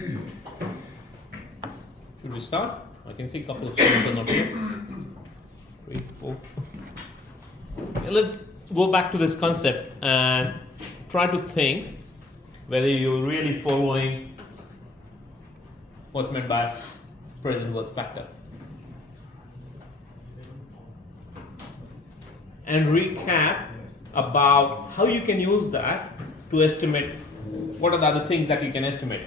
Should we start? I can see a couple of students are not here. 3, 4. Let's go back to this concept and try to think whether you're really following what's meant by present worth factor. And recap about how you can use that to estimate what are the other things that you can estimate.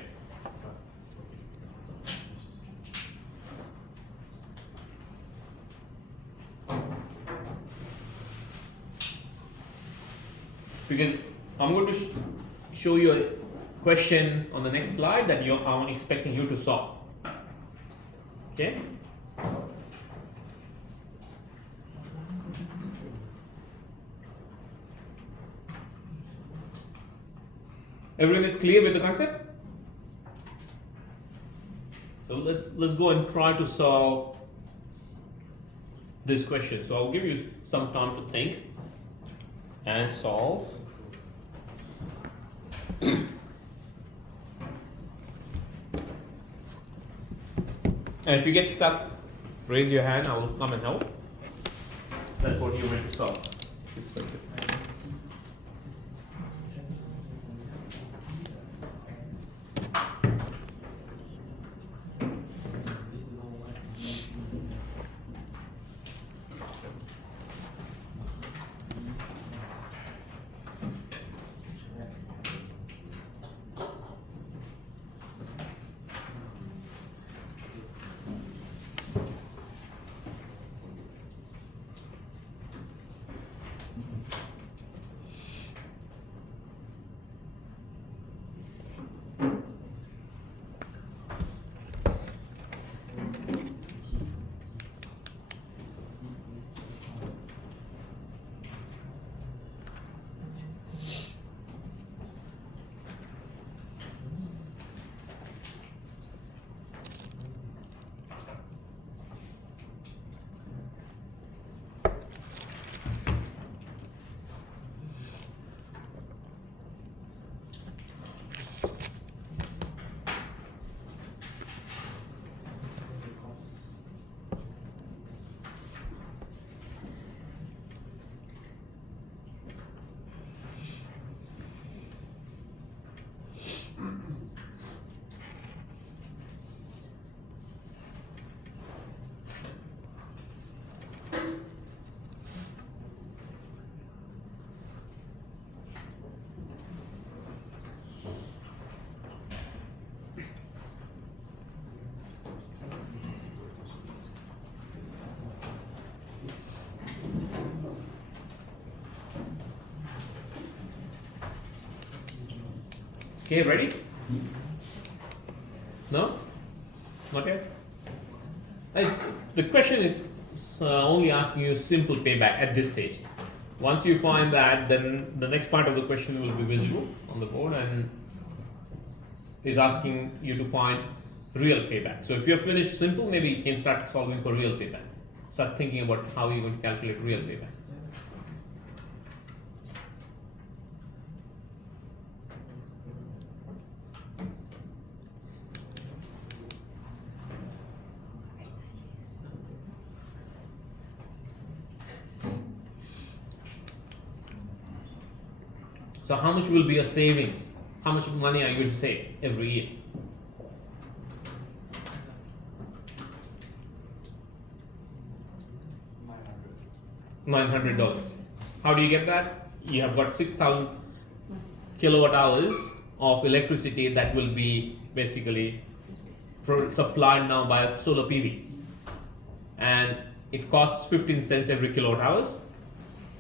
Because I'm going to show you a question on the next slide that I'm expecting you to solve. Okay? Everyone is clear with the concept? So let's go and try to solve this question. So I'll give you some time to think and solve. And if you get stuck, raise your hand, I will come and help. That's what you're meant to solve. Okay, ready? No? Not yet? The question is only asking you simple payback at this stage. Once you find that, then the next part of the question will be visible on the board and is asking you to find real payback. So if you're finished simple, maybe you can start solving for real payback. Start thinking about how you're going to calculate real payback. So how much will be your savings? How much money are you going to save every year? $900. How do you get that? You have got 6,000 kilowatt hours of electricity that will be basically supplied now by solar PV. And it costs 15 cents every kilowatt hours.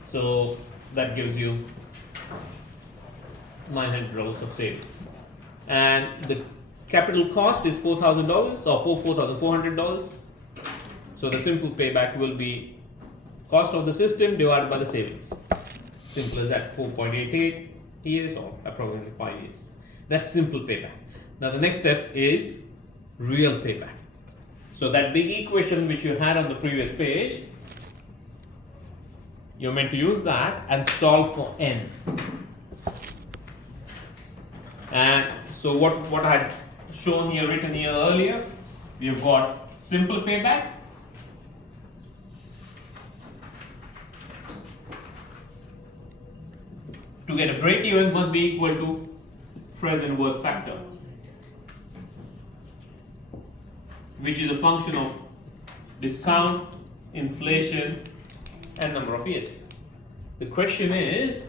So that gives you $900 of savings. And the capital cost is $4,000 or $4,400. So the simple payback will be cost of the system divided by the savings. Simple as that, 4.88 years or approximately 5 years. That's simple payback. Now the next step is real payback. So that big equation which you had on the previous page, you're meant to use that and solve for n. And so what I shown here, written here earlier. We have got simple payback. To get a break even must be equal to present worth factor, which is a function of discount, inflation, and number of years. The question is,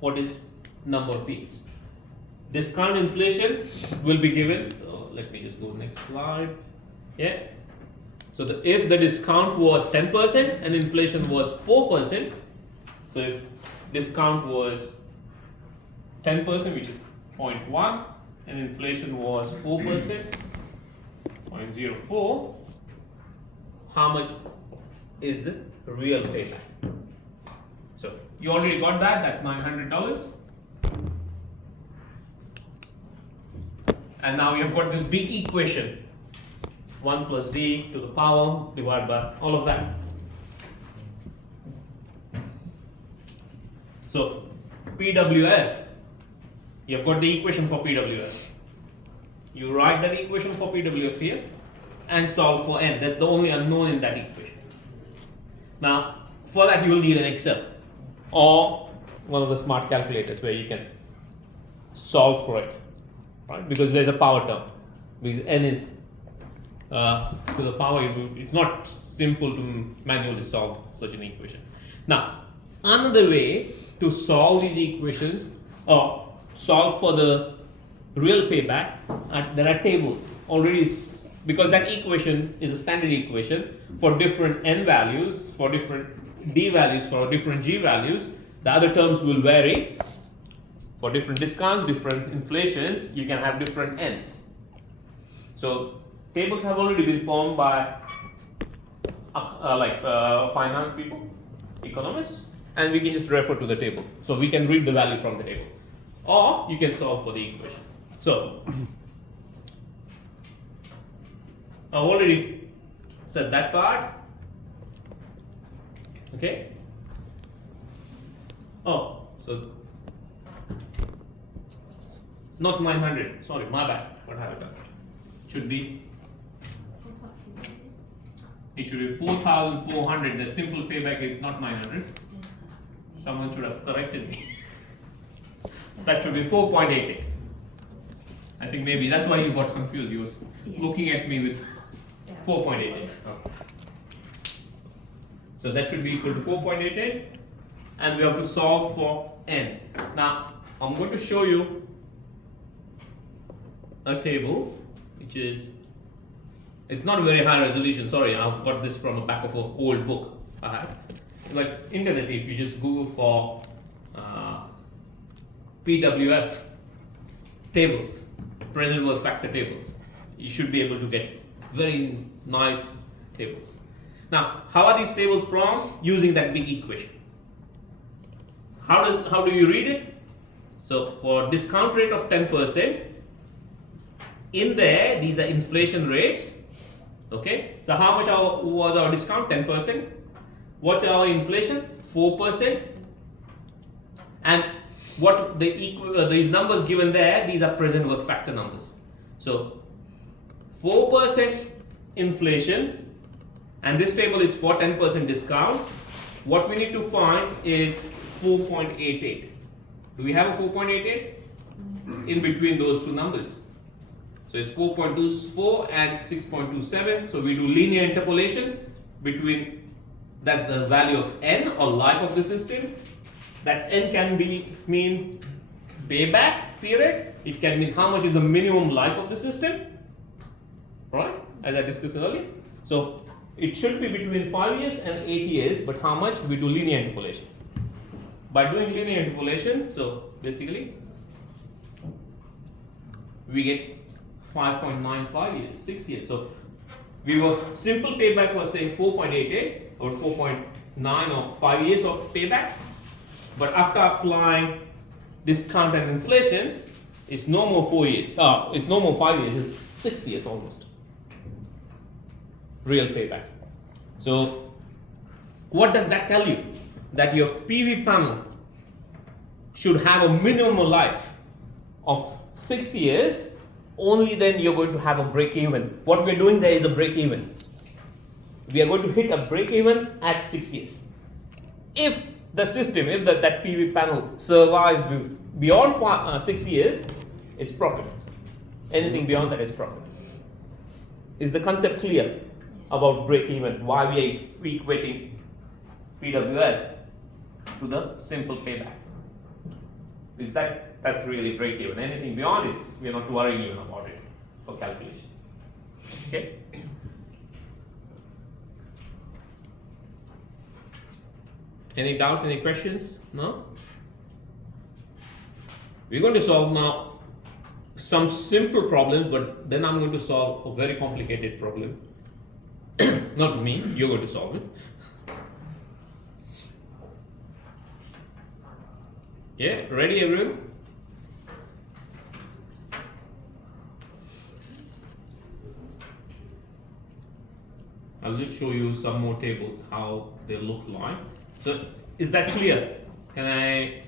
what is number of years? Discount, inflation will be given. So let me just go next slide. Yeah. So if the discount was 10% and inflation was 4%, so if discount was 10%, which is 0.1, and inflation was 4%, 0.04, how much is the real payback? So you already got that, that's $900. And now you've got this big equation, 1 plus d to the power divided by all of that. So PWF, you've got the equation for PWF. You write that equation for PWF here and solve for n. That's the only unknown in that equation. Now, for that you will need an Excel or one of the smart calculators where you can solve for it, right? Because there's a power term. Because n is to the power, it's not simple to manually solve such an equation. Now, another way to solve these equations or solve for the real payback, there are tables already, because that equation is a standard equation for different n values, for different d values, for different g values. The other terms will vary. For different discounts, different inflations, you can have different n's. So tables have already been formed by finance people, economists, and we can just refer to the table. So we can read the value from the table, or you can solve for the equation. So I've already said that part. Okay. Oh, so not 900. Sorry, my bad. What have I done? Should be. It should be 4,400. The simple payback is not 900. Someone should have corrected me. That should be 4.88. I think maybe that's why you got confused. You was looking at me with 4.88. Okay. So that should be equal to 4.88, and we have to solve for n. Now I'm going to show you a table which is, it's not a very high resolution. Sorry, I've got this from the back of an old book I have. Like internet, if you just Google for PWF tables, present worth factor tables, you should be able to get very nice tables. Now, how are these tables from? Using that big equation. How do you read it? So for discount rate of 10%, in there these are inflation rates. Okay, so how much was our discount? 10%. What's our inflation? 4%. And what these numbers given there, these are present worth factor numbers. So 4% inflation, and this table is for 10% discount. What we need to find is 4.88. Do we have a 4.88 in between those two numbers? So it's 4.24 and 6.27. So we do linear interpolation between, that's the value of n or life of the system. That n can mean payback period. It can mean how much is the minimum life of the system, right? As I discussed earlier. So it should be between 5 years and 8 years, but how much? We do linear interpolation. By doing linear interpolation, so basically we get 5.95 years, 6 years. So we were, simple payback was saying 4.88 or 4.9 or 5 years of payback. But after applying discount and inflation, it's no more 4 years. It's no more 5 years, it's 6 years almost. Real payback. So what does that tell you? That your PV panel should have a minimum life of 6 years, only then you're going to have a break even. What we're doing there is a break even. We are going to hit a break even at 6 years. If the system, if that PV panel survives beyond 6 years, it's profit. Anything beyond that is profit. Is the concept clear about break even? Why we are equating PWF to the simple payback? Is that's really break even. Anything beyond it, we are not worrying even about it for calculation. Okay. Any doubts? Any questions? No? We're going to solve now some simple problems, but then I'm going to solve a very complicated problem. Not me, you're going to solve it. Yeah, ready everyone? I'll just show you some more tables, how they look like. So, is that clear? Can I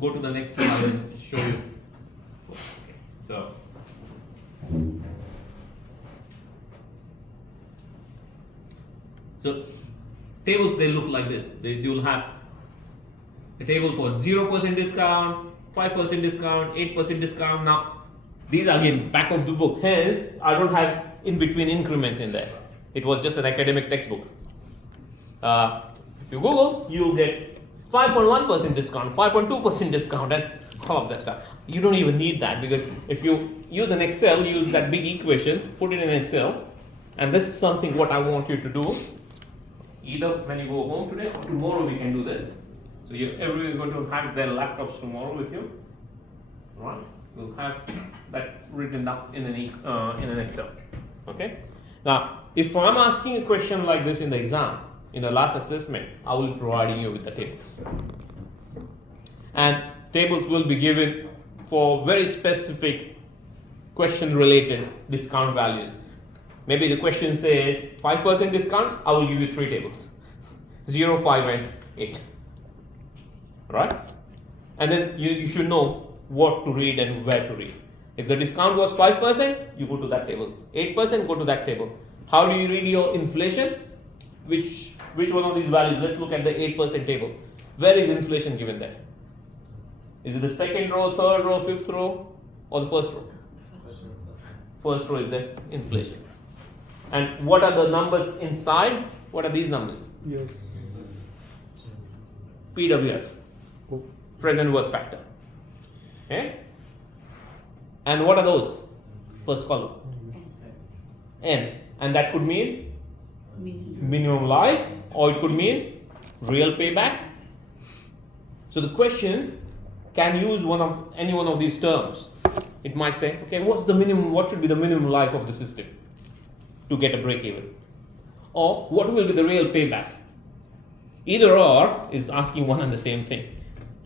go to the next slide and show you? Okay, so tables, they look like this. They will have a table for 0% discount, 5% discount, 8% discount. Now, these are again back of the book. Hence, I don't have in between increments in there. It was just an academic textbook. If you Google, you'll get 5.1% discount, 5.2% discount, and all of that stuff. You don't even need that, because if you use an Excel, use that big equation, put it in Excel, and this is something what I want you to do. Either when you go home today or tomorrow we can do this. So everyone is going to have their laptops tomorrow with you. Right? We'll have that written up in an Excel. Okay. Now, if I'm asking a question like this in the exam, in the last assessment, I will be providing you with the tables. And tables will be given for very specific question-related discount values. Maybe the question says 5% discount, I will give you 3 tables. 0, 5, and 8. Right? And then you should know what to read and where to read. If the discount was 5%, you go to that table. 8%, go to that table. How do you read your inflation? Which one of these values? Let's look at the 8% table. Where is inflation given there? Is it the second row, third row, fifth row, or the first row? First row is the inflation. And what are the numbers inside? What are these numbers? Yes. PWF, present worth factor. Okay? And what are those? First column. N. And that could mean minimum life, or it could mean real payback. So the question can use any one of these terms. It might say, okay, what should be the minimum life of the system to get a break even? Or what will be the real payback? Either or is asking one and the same thing,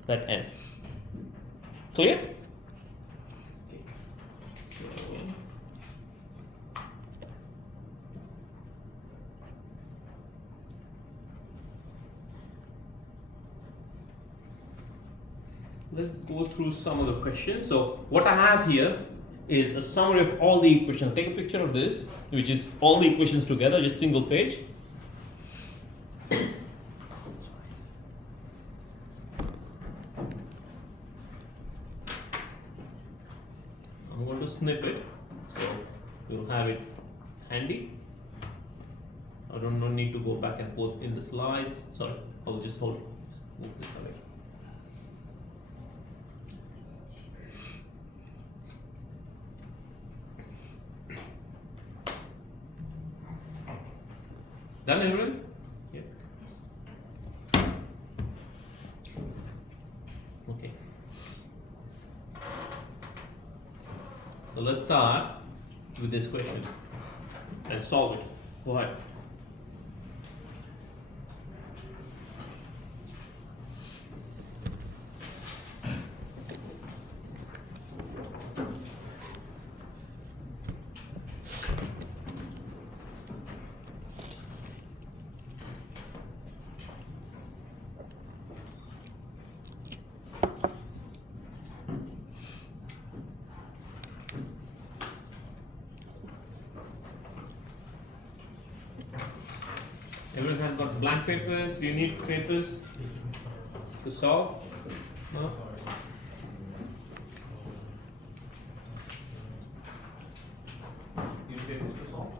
that N. Clear? Let's go through some of the questions. So what I have here is a summary of all the equations. Take a picture of this, which is all the equations together, just single page. I'm going to snip it, so you'll have it handy. I don't need to go back and forth in the slides. Sorry, I'll just move this away. Done, everyone? Yeah. Okay. So let's start with this question and solve it. Go ahead. blank papers. Do you need papers to solve? No? Use papers to solve.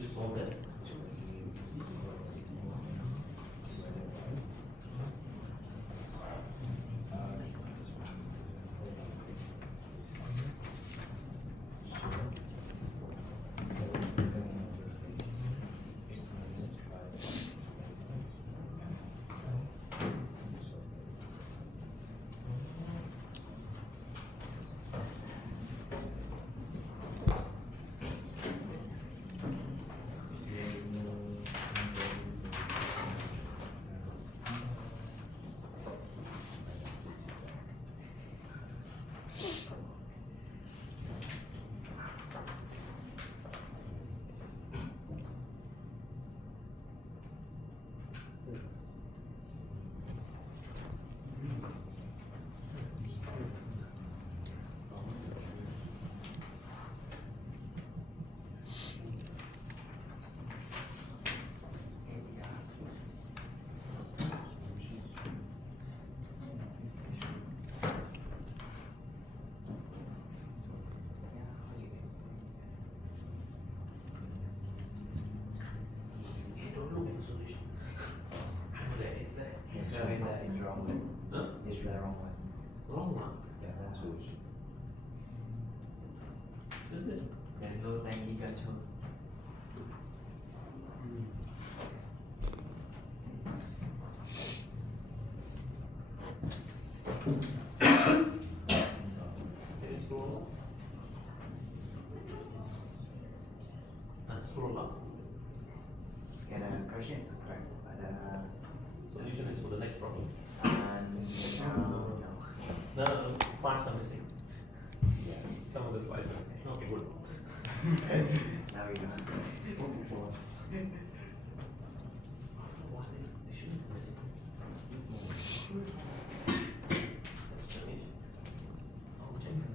Just solve it. Don't look at the solution. I'm there, it's there. No, it's the wrong one. Huh? It's the wrong one. Wrong one. Yeah, that's solution. Is it? There's no technical choice. Can you scroll up? Scroll up. Yeah, the question is correct, but Solution is for the next problem. no. No, parts are missing. Yeah. Some of the slides are missing. Okay, good. Now we know. Why they shouldn't be missing? Let's change. I'll change it.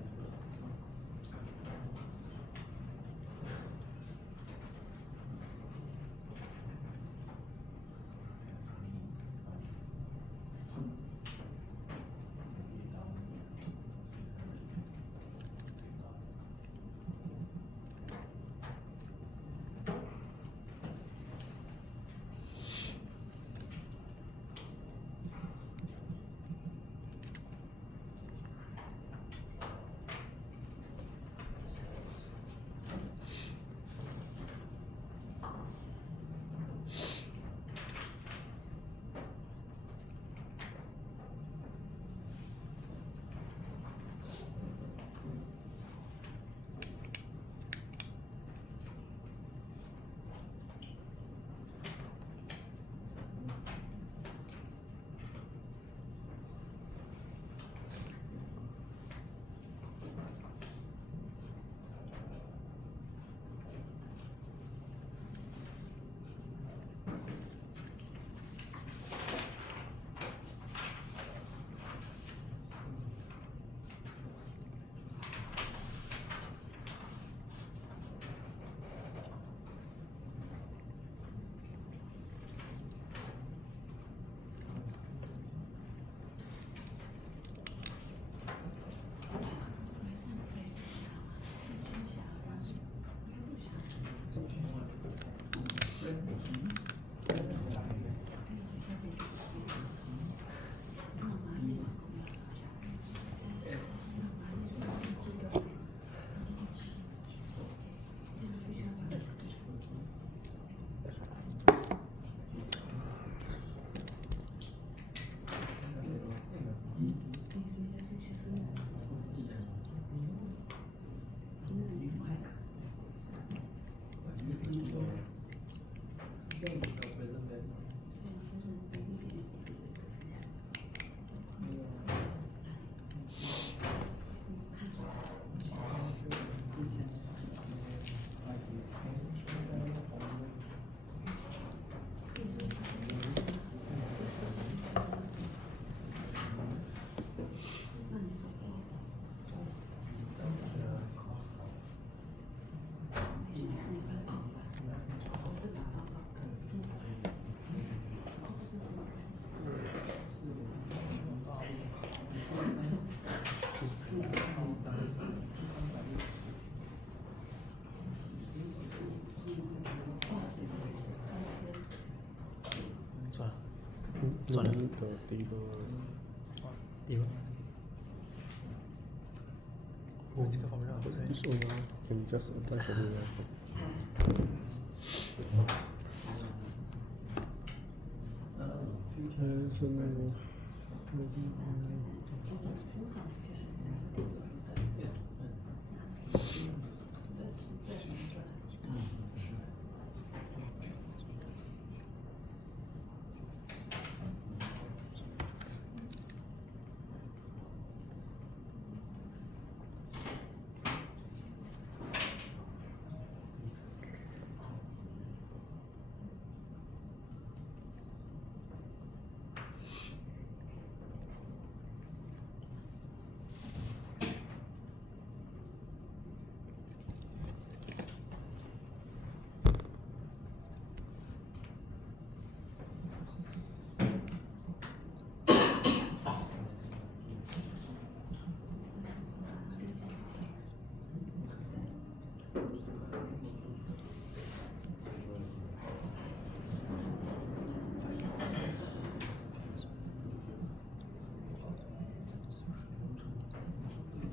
No, Sorry. need the table. Table. Oh, 这个 formula 不是 This one can just apply everywhere.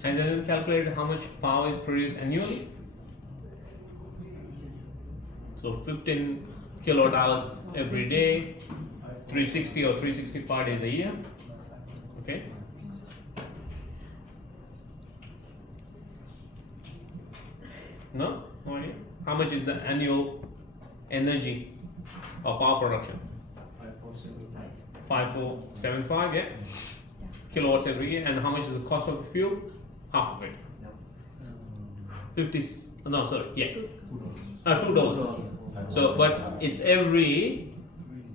Has anyone calculated how much power is produced annually? So 15 kilowatt hours every day, 360 or 365 days a year. Okay. No? No idea. How much is the annual energy or power production? 5475, yeah. Kilowatts every year. And how much is the cost of the fuel? Half of it. 50. No, sorry. Yeah. $2. So, but it's every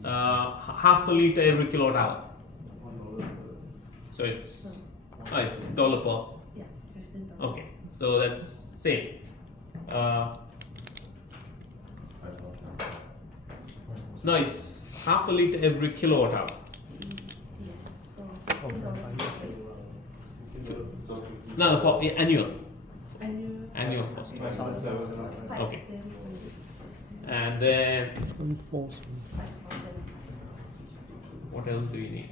half a liter every kilowatt hour. So it's dollar per. Yeah, $15. Okay. So that's same. No, it's half a liter every kilowatt hour. Yes, so $15. No, for annual. Annual Cost. 5 Okay. cents and And then 547. 5,000. what else do you need?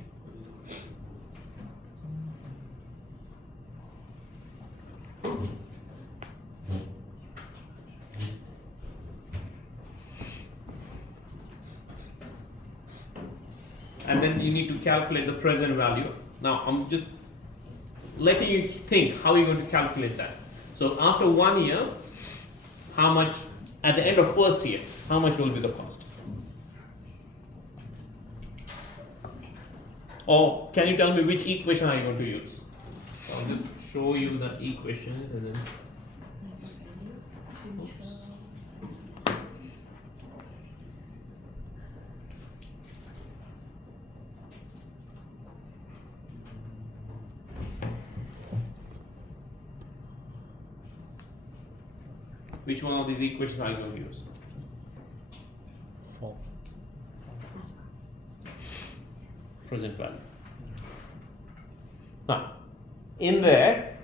And then you need to calculate the present value. Now I'm just letting you think how you're going to calculate that. So after 1 year, how much at the end of first year, how much will be the cost? Or can you tell me which equation are you going to use? I'll just show you the equation and then. Oops. Which one of these equations are you going to use? 4. Present value. Now, in there,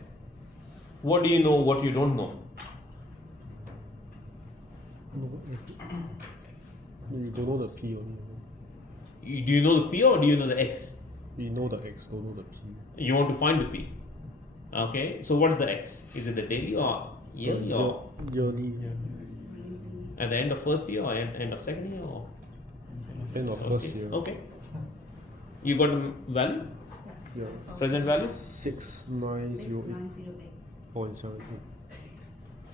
what do you know, what you don't know? You don't know the P only. Do you know the P or do you know the X? We know the X, don't know the P. You want to find the P. Okay, so what's the X? Is it the daily or yearly or Yearly, at the end of first year or end of second year or End of first year. Okay. You got the value? Yeah. Present value? 6908.78. 6908.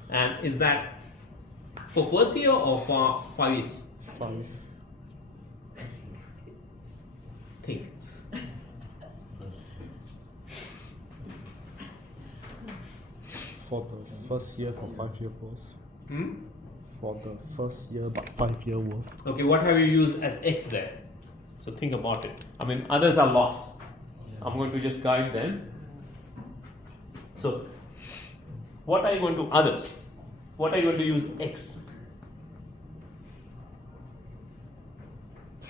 And is that for first year or for 5 years? 5. Think. For the first year for 5 year course. Hmm? For the first year but 5 year worth. Okay, what have you used as X there? So think about it. I mean, others are lost. I'm going to just guide them. So, what are you going to others? What are you going to use X?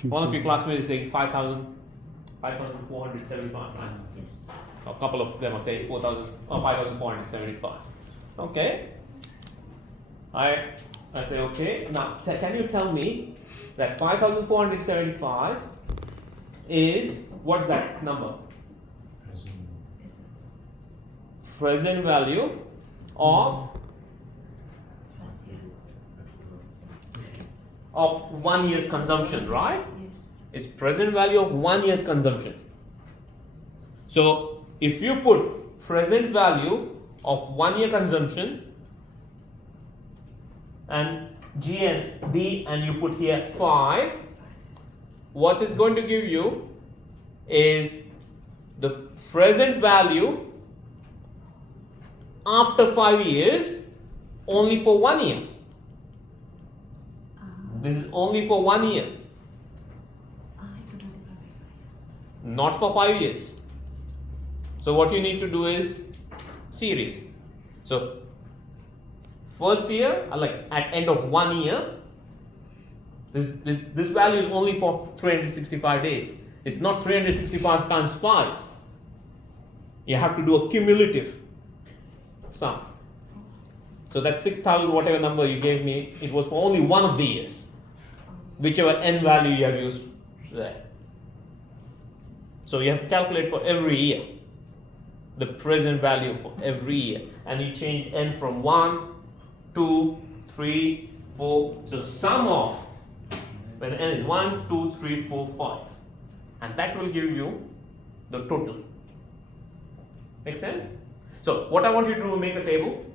One of your classmates is saying 5,475, right? Yes. A couple of them are saying 4,000 or 5,475. Okay. I say okay. Now can you tell me that 5,475 is, what's that number? It's Present value of first year. 1 year's consumption, right? Yes. It's present value of 1 year's consumption. So if you put present value of 1 year consumption and G and B and you put here 5, what it's going to give you is the present value after 5 years only for 1 year. This is only for 1 year, Itu dah dipakai. not for 5 years. So what you need to do is series. So first year, like at end of 1 year, this value is only for 365 days. It's not 365 times 5. You have to do a cumulative sum. So that 6,000 whatever number you gave me, it was for only one of the years, whichever n value you have used there. So you have to calculate for every year, the present value for every year, and you change n from 1, 2, 3, 4. So sum of when n is 1, 2, 3, 4, 5, and that will give you the total. Make sense? So what I want you to do is make a table.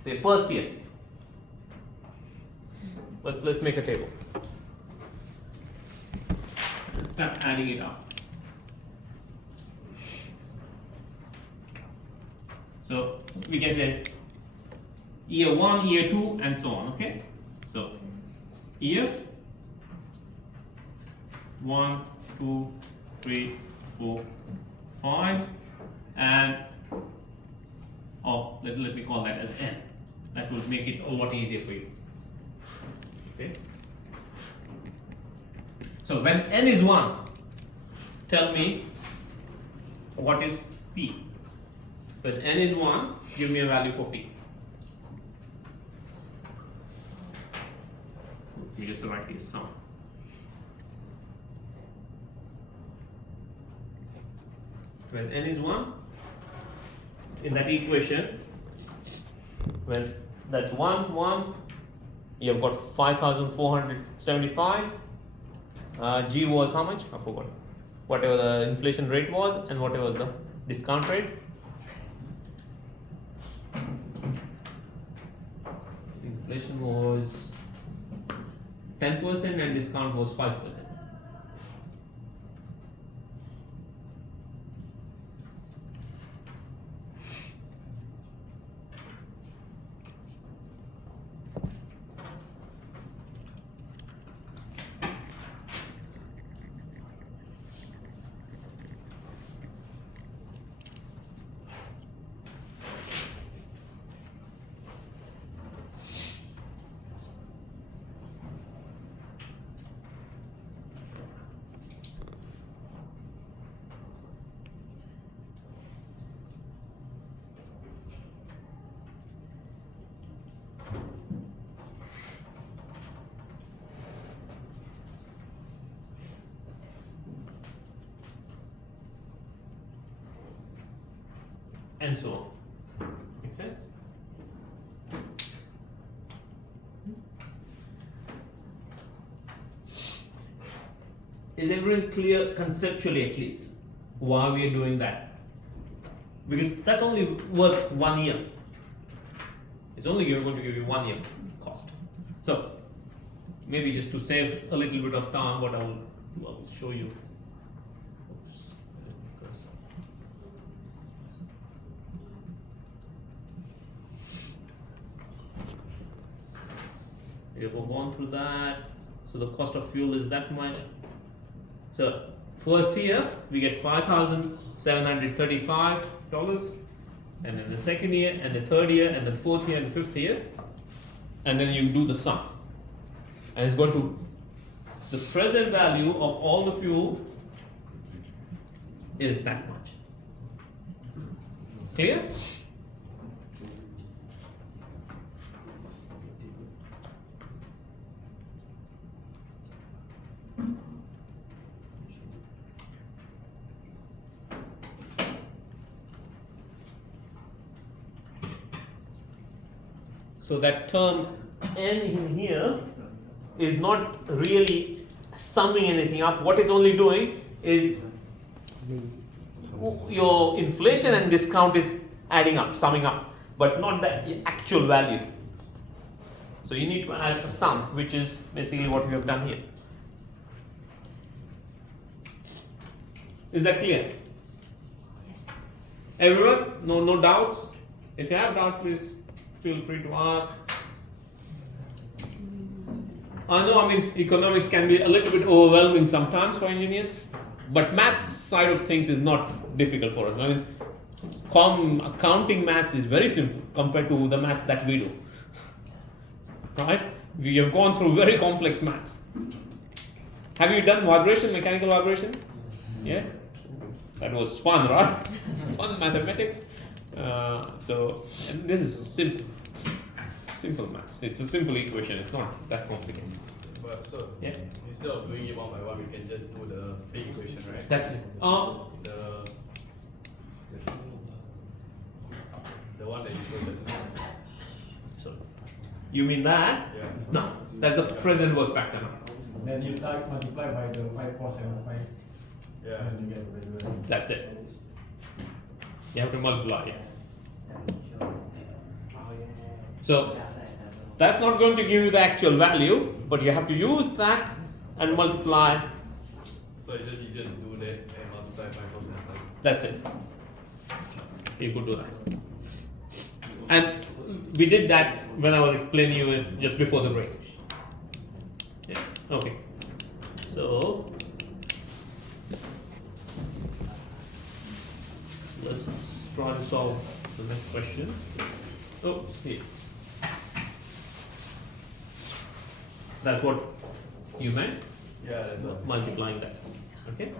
Say first year. Let's make a table. Let's start adding it up. So we can say year 1, year 2, and so on. Okay. So year 1, 2, 3, 4, 5, and let me call that as n. That will make it a lot easier for you. Okay. So when n is 1, tell me what is p. When n is 1, give me a value for p. Let me just write here sum. When n is 1, in that equation, when that's 1, 1, you have got 5,475. G was how much? I forgot. Whatever the inflation rate was and whatever was the discount rate. Inflation was 10% and discount was 5%. And so on. Make sense? Is everyone clear conceptually at least why we are doing that? Because that's only worth 1 year. It's only going to give you 1 year cost. So maybe just to save a little bit of time, what I will show you. We have gone through that. So the cost of fuel is that much. So first year we get $5,735, and then the second year, and the third year, and the fourth year, and the fifth year, and then you do the sum, and it's going to the present value of all the fuel is that much. Clear? So that term n in here is not really summing anything up. What it's only doing is your inflation and discount is adding up, summing up, but not the actual value. So you need to add a sum, which is basically what we have done here. Is that clear? Everyone? No doubts? If you have doubts, please feel free to ask. I know, I mean, economics can be a little bit overwhelming sometimes for engineers, but maths side of things is not difficult for us. I mean, accounting maths is very simple compared to the maths that we do. Right? We have gone through very complex maths. Have you done vibration, mechanical vibration? Yeah? That was fun, right? Fun mathematics. So, and this is simple maths. It's a simple equation. It's not that complicated. But so Yeah. instead of doing it one by one, we can just do the big equation, right? That's it. The one that you showed us. So, you mean that? Yeah. No, that's the present work factor now. Then you type multiply by the 5475 Yeah. and you get the value. That's it. You have to multiply it. Oh yeah. So, that's not going to give you the actual value, but you have to use that and multiply. So it's just easier to do that and multiply by 475. That's it. You could do that. And we did that when I was explaining you it just before the break. Yeah. Okay. So let's try to solve the next question. Oh, here. That's what you meant? Yeah, that's what. Multiplying that. Okay?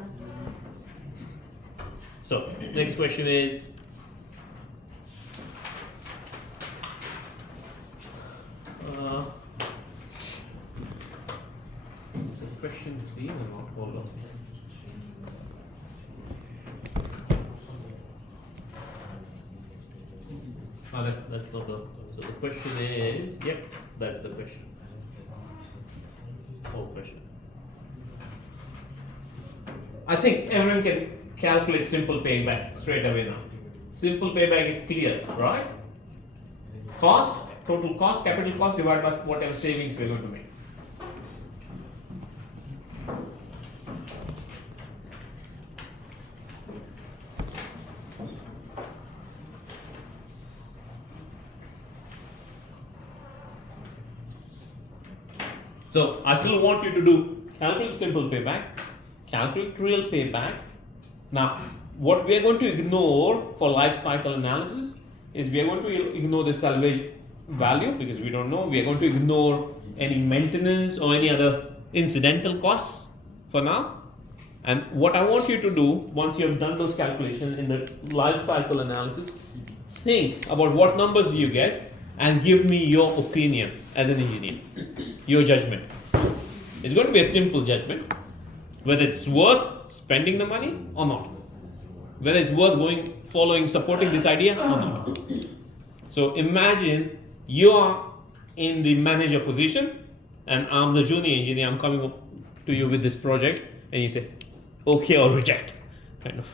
So, next question is the question 3 or not? Hold on. Oh, that's not the. So the question is, yep, that's the question. Whole question. I think everyone can calculate simple payback straight away now. Simple payback is clear, right? Cost, total cost, capital cost divided by whatever savings we're going to make. So I still want you to do calculate simple payback, calculate real payback. Now, what we are going to ignore for life cycle analysis is we are going to ignore the salvage value because we don't know. We are going to ignore any maintenance or any other incidental costs for now. And what I want you to do once you have done those calculations in the life cycle analysis, think about what numbers you get and give me your opinion as an engineer, your judgment. It's going to be a simple judgment, whether it's worth spending the money or not, whether it's worth supporting this idea or not. So imagine you are in the manager position and I'm the junior engineer, I'm coming up to you with this project and you say, okay or reject, kind of.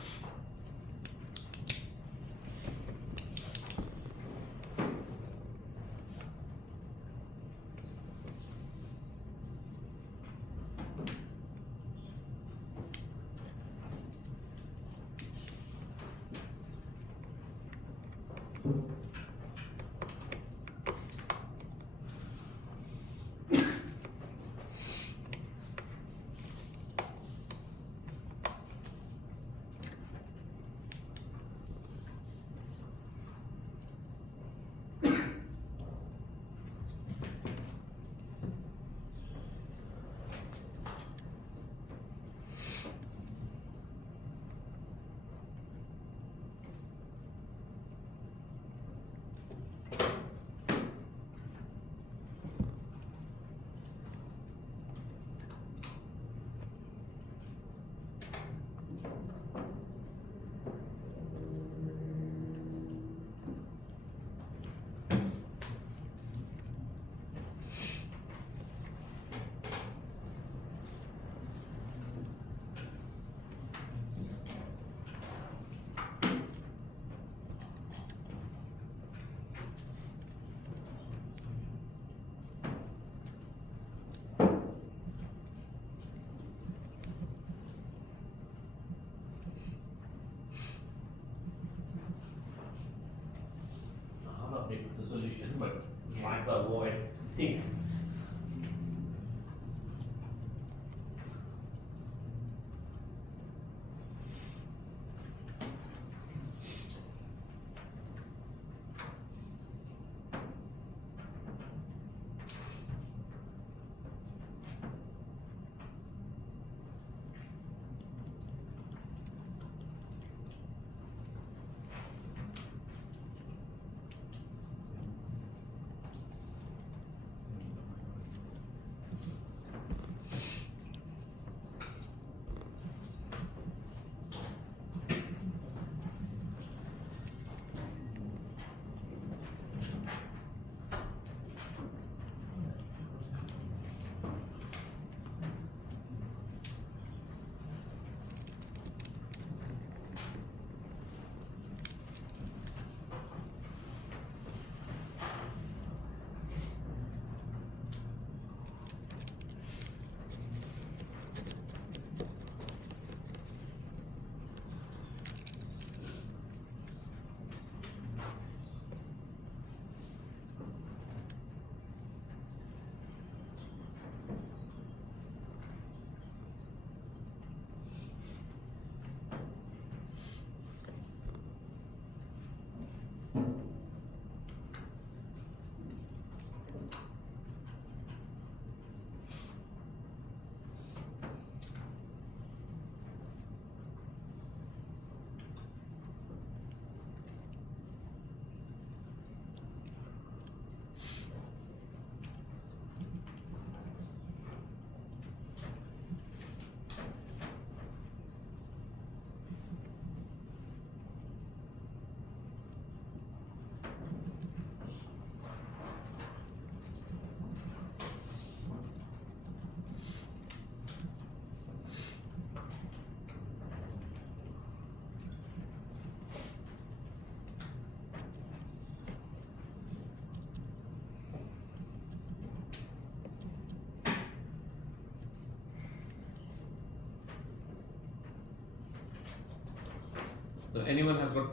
So anyone has got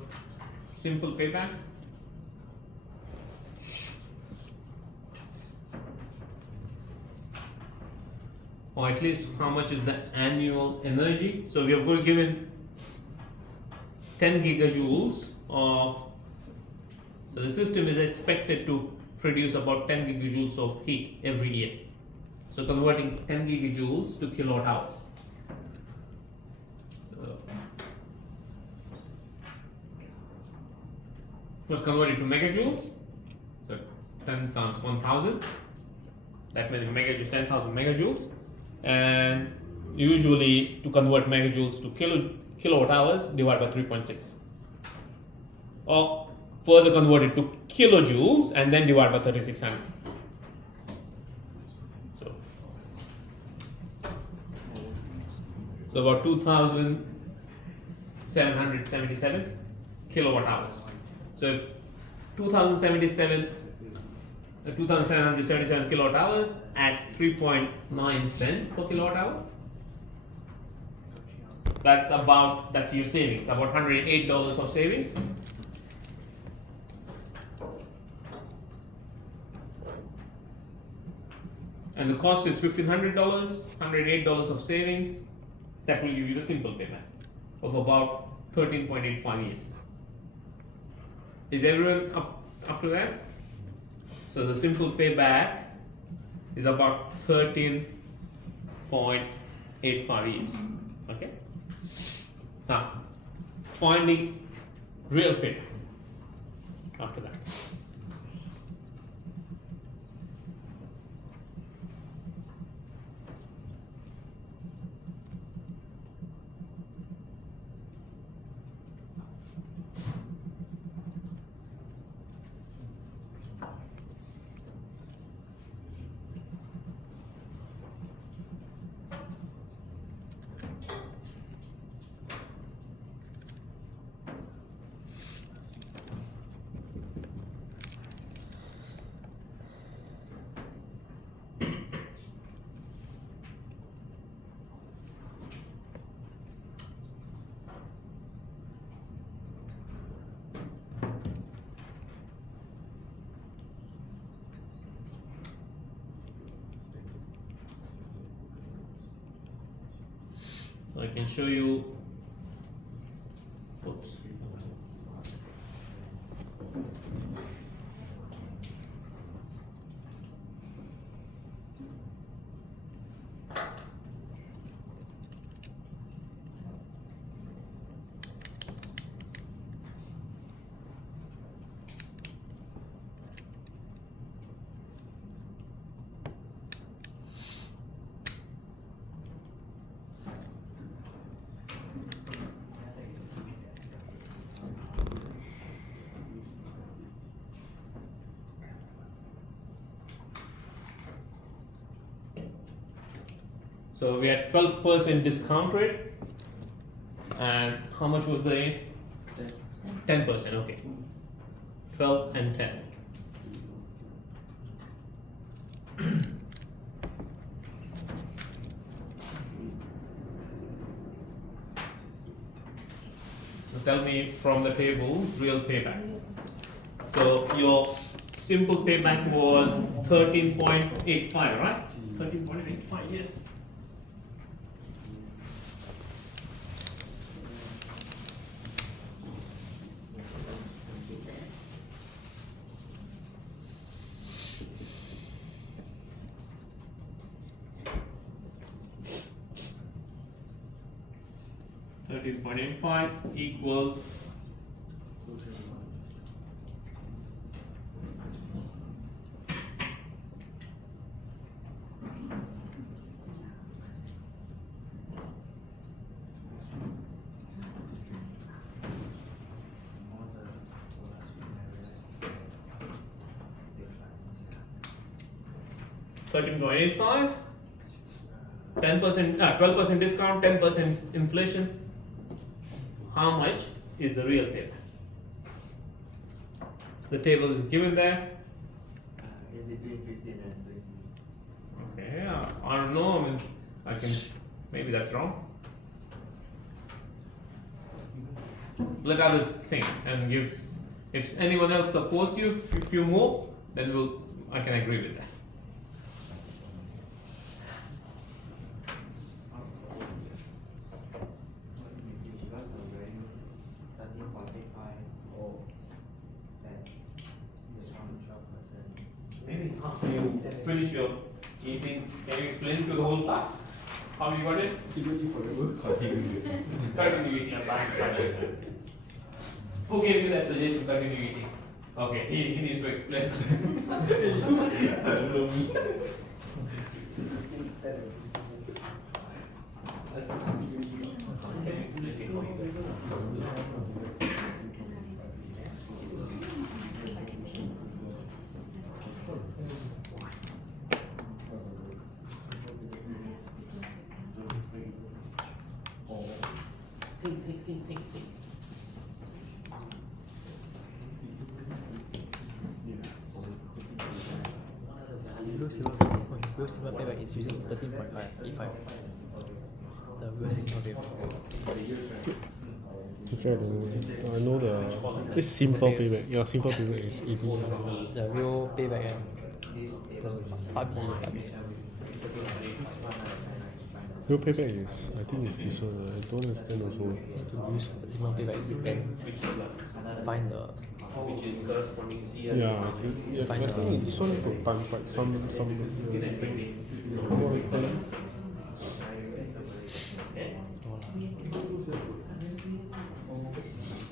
simple payback? Or at least how much is the annual energy? So we have got given 10 gigajoules of, so the system is expected to produce about 10 gigajoules of heat every year. So converting 10 gigajoules to kilowatt hours. First convert it to megajoules. So 10 times 1000. That means megajoules, 10,000 megajoules. And usually to convert megajoules to kilowatt hours, divide by 3.6. Or further convert it to kilojoules and then divide by 3600. So about 2,777 kilowatt hours. So if 2,777 kilowatt hours at 3.9 cents per kilowatt hour, that's your savings, about $108 of savings. And the cost is $1,500, $108 of savings. That will give you the simple payback of about 13.85 years. Is everyone up to that? So the simple payback is about 13.85 years. Okay. Now, finding real payback after that. I can show you. Oops. So we had 12% discount rate, and how much was the 10%? Okay, 12 and 10. So tell me from the table real payback. So your simple payback was 13.85, right? 13.85, yes. .85 equals 13.85, 10%, 12% discount, 10% inflation. How much is the real payback? The table is given there. In between 15 and 20. Okay, I don't know. I mean, maybe that's wrong. let others think and give. If anyone else supports you, if you move, then I can agree with that. Maybe after you finish your eating, can you explain to the whole class how you got it? Continue eating. Fine. Who gave you that suggestion? Continue eating. Okay, he needs to explain. Real simple payback is using 13.585. The real simple payback. Actually, I don't know. I know it's simple payback. Yeah, simple payback is 80. The real payback and just RB. Real payback is, I think it's this one. I don't understand also. Need to use the simple payback is 10 to find the Which is corresponding here. Yeah, I think this one need to times like some don't understand.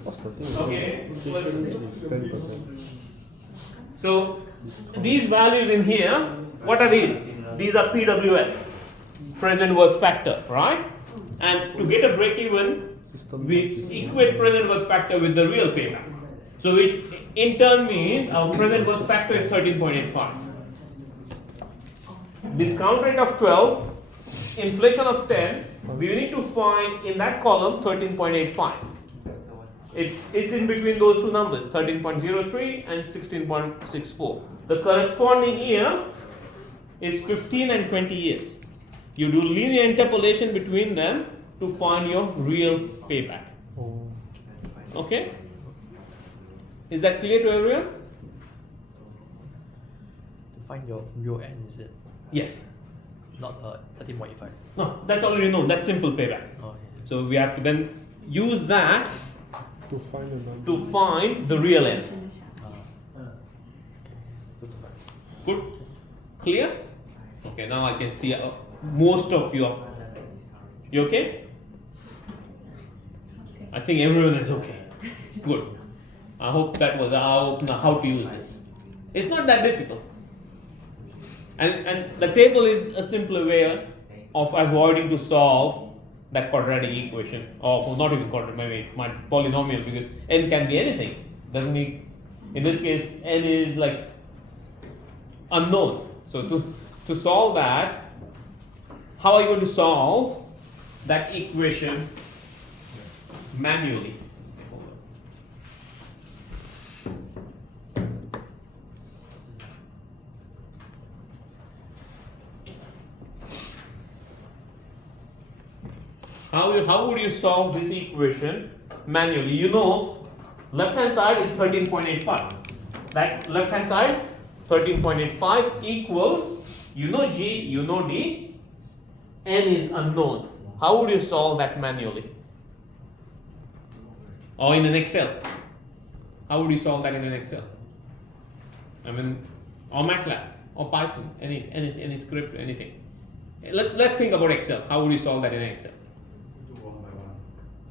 What's the thing? Okay, It's 10%. So these values in here, what are these? These are PWF, present worth factor, right? And to get a break even, we equate present worth factor with the real payback. So which in turn means our present worth factor is 13.85. Discount rate of 12, inflation of 10, we need to find in that column 13.85. It's in between those two numbers, 13.03 and 16.64. The corresponding year is 15 and 20 years. You do linear interpolation between them to find your real payback. Okay? Is that clear to everyone? to find your real end, is it? Yes. Not 13.85. No, that's already known. That's simple payback. Oh, okay. So we have to then use that To find the number. to find the real end. Good to find. Good? Clear? Okay, now I can see most of you. You okay? I think everyone is okay. Good. I hope that was how to use this. It's not that difficult. And the table is a simpler way of avoiding to solve that quadratic equation, or not even quadratic, maybe my polynomial, because n can be anything. Doesn't need, in this case, n is like unknown. So to solve that, how are you going to solve that equation manually? How would you solve this equation manually? You know, left hand side is 13.85. That left hand side, 13.85 equals, you know G, you know D, N is unknown. How would you solve that manually? Or in an Excel? How would you solve that in an Excel? I mean, or MATLAB, or Python, any script, anything. Let's think about Excel. How would you solve that in Excel?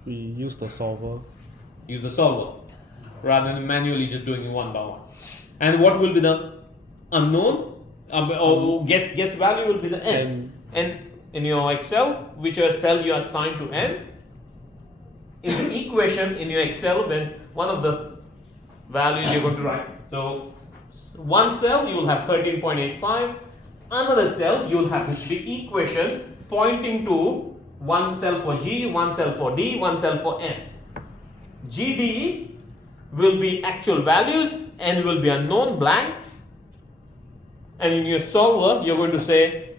We use the solver. Use the solver rather than manually just doing it one by one. And what will be the unknown or guess value will be the n. And in your Excel, whichever cell you assign to n, in the equation in your Excel, then one of the values you're going to write. So one cell you will have 13.85. Another cell you will have this big equation pointing to one cell for G, one cell for D, one cell for N. GD will be actual values, N will be unknown, blank. And in your solver, you're going to say,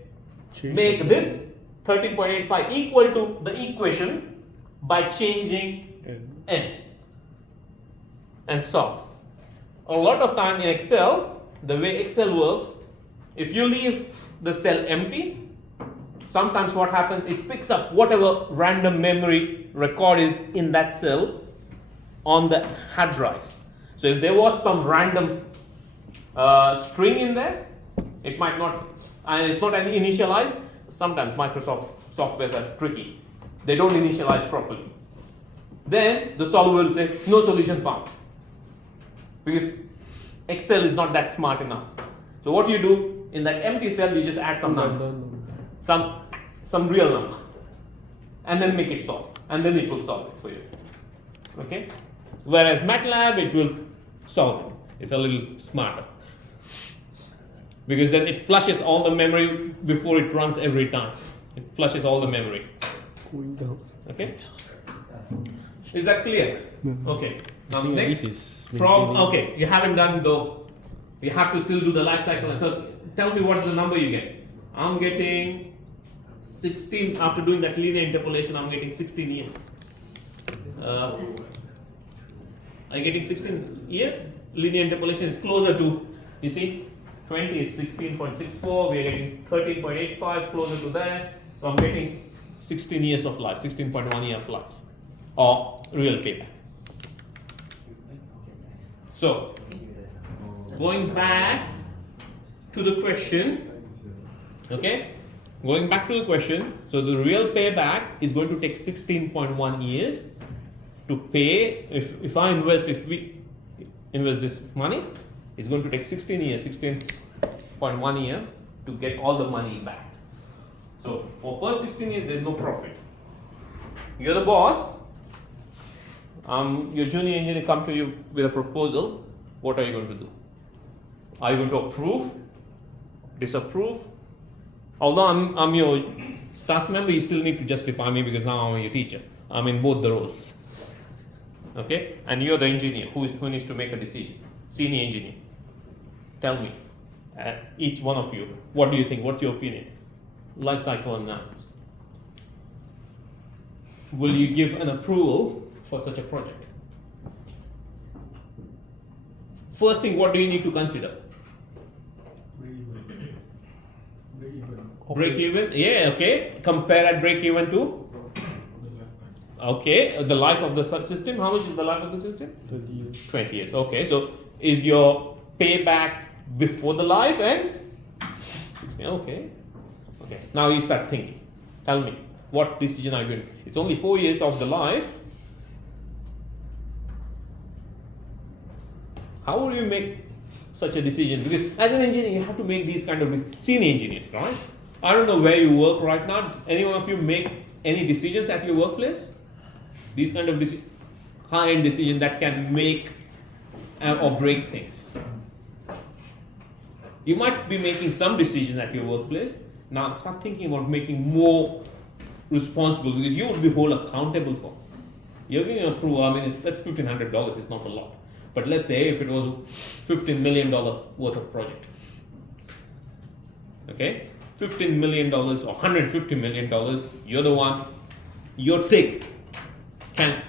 make this 13.85 equal to the equation by changing N. and solve. A lot of time in Excel, the way Excel works, if you leave the cell empty, sometimes what happens, it picks up whatever random memory record is in that cell on the hard drive. So if there was some random string in there, it might not, and it's not initialized. Sometimes Microsoft softwares are tricky. They don't initialize properly. Then the solver will say, no solution found. Because Excel is not that smart enough. So what you do, in that empty cell, you just add some number, some real number, and then make it solve, and then it will solve it for you. Okay? Whereas MATLAB, it will solve it. It's a little smarter. Because then it flushes all the memory before it runs every time. It flushes all the memory. Going down. Okay? Is that clear? Okay. Now Yeah, this next is from really- okay, you haven't done though. You have to still do the life cycle. So tell me what's the number you get. I'm getting 16 after doing that linear interpolation. I'm getting 16 years. I'm getting 16 years. Linear interpolation is closer to, you see, 20 is 16.64. We are getting 13.85 closer to that. So I'm getting 16 years of life, 16.1 year of life, or real payback. So, going back to the question, okay? Going back to the question, so the real payback is going to take 16.1 years to pay. If we invest this money, it's going to take 16 years, 16.1 year to get all the money back. So, for first 16 years, there's no profit. You're the boss. Your junior engineer come to you with a proposal. What are you going to do? Are you going to approve, disapprove? Although I'm your staff member, you still need to justify me because now I'm your teacher. I'm in both the roles. Okay? And you're the engineer who needs to make a decision. Senior engineer. Tell me, each one of you, what do you think? What's your opinion? Life cycle analysis. Will you give an approval for such a project? First thing, what do you need to consider? Break even? Yeah, okay. Compare that break even to? Okay, the life of the system. How much is the life of the system? 20 years. 20 years. Okay, so is your payback before the life ends? 16. Okay. Okay. Now you start thinking. Tell me, what decision are you going to? It's only 4 years of the life. How will you make such a decision? Because as an engineer, you have to make these kind of senior engineers, right? I don't know where you work right now. Any one of you make any decisions at your workplace? These kind of high-end decisions that can make or break things. You might be making some decisions at your workplace. Now start thinking about making more responsible because you would be held accountable for. You're giving approval. I mean, that's $1,500. It's not a lot. But let's say if it was $15 million worth of project. Okay? $15 million or $150 million, you're the one, your take can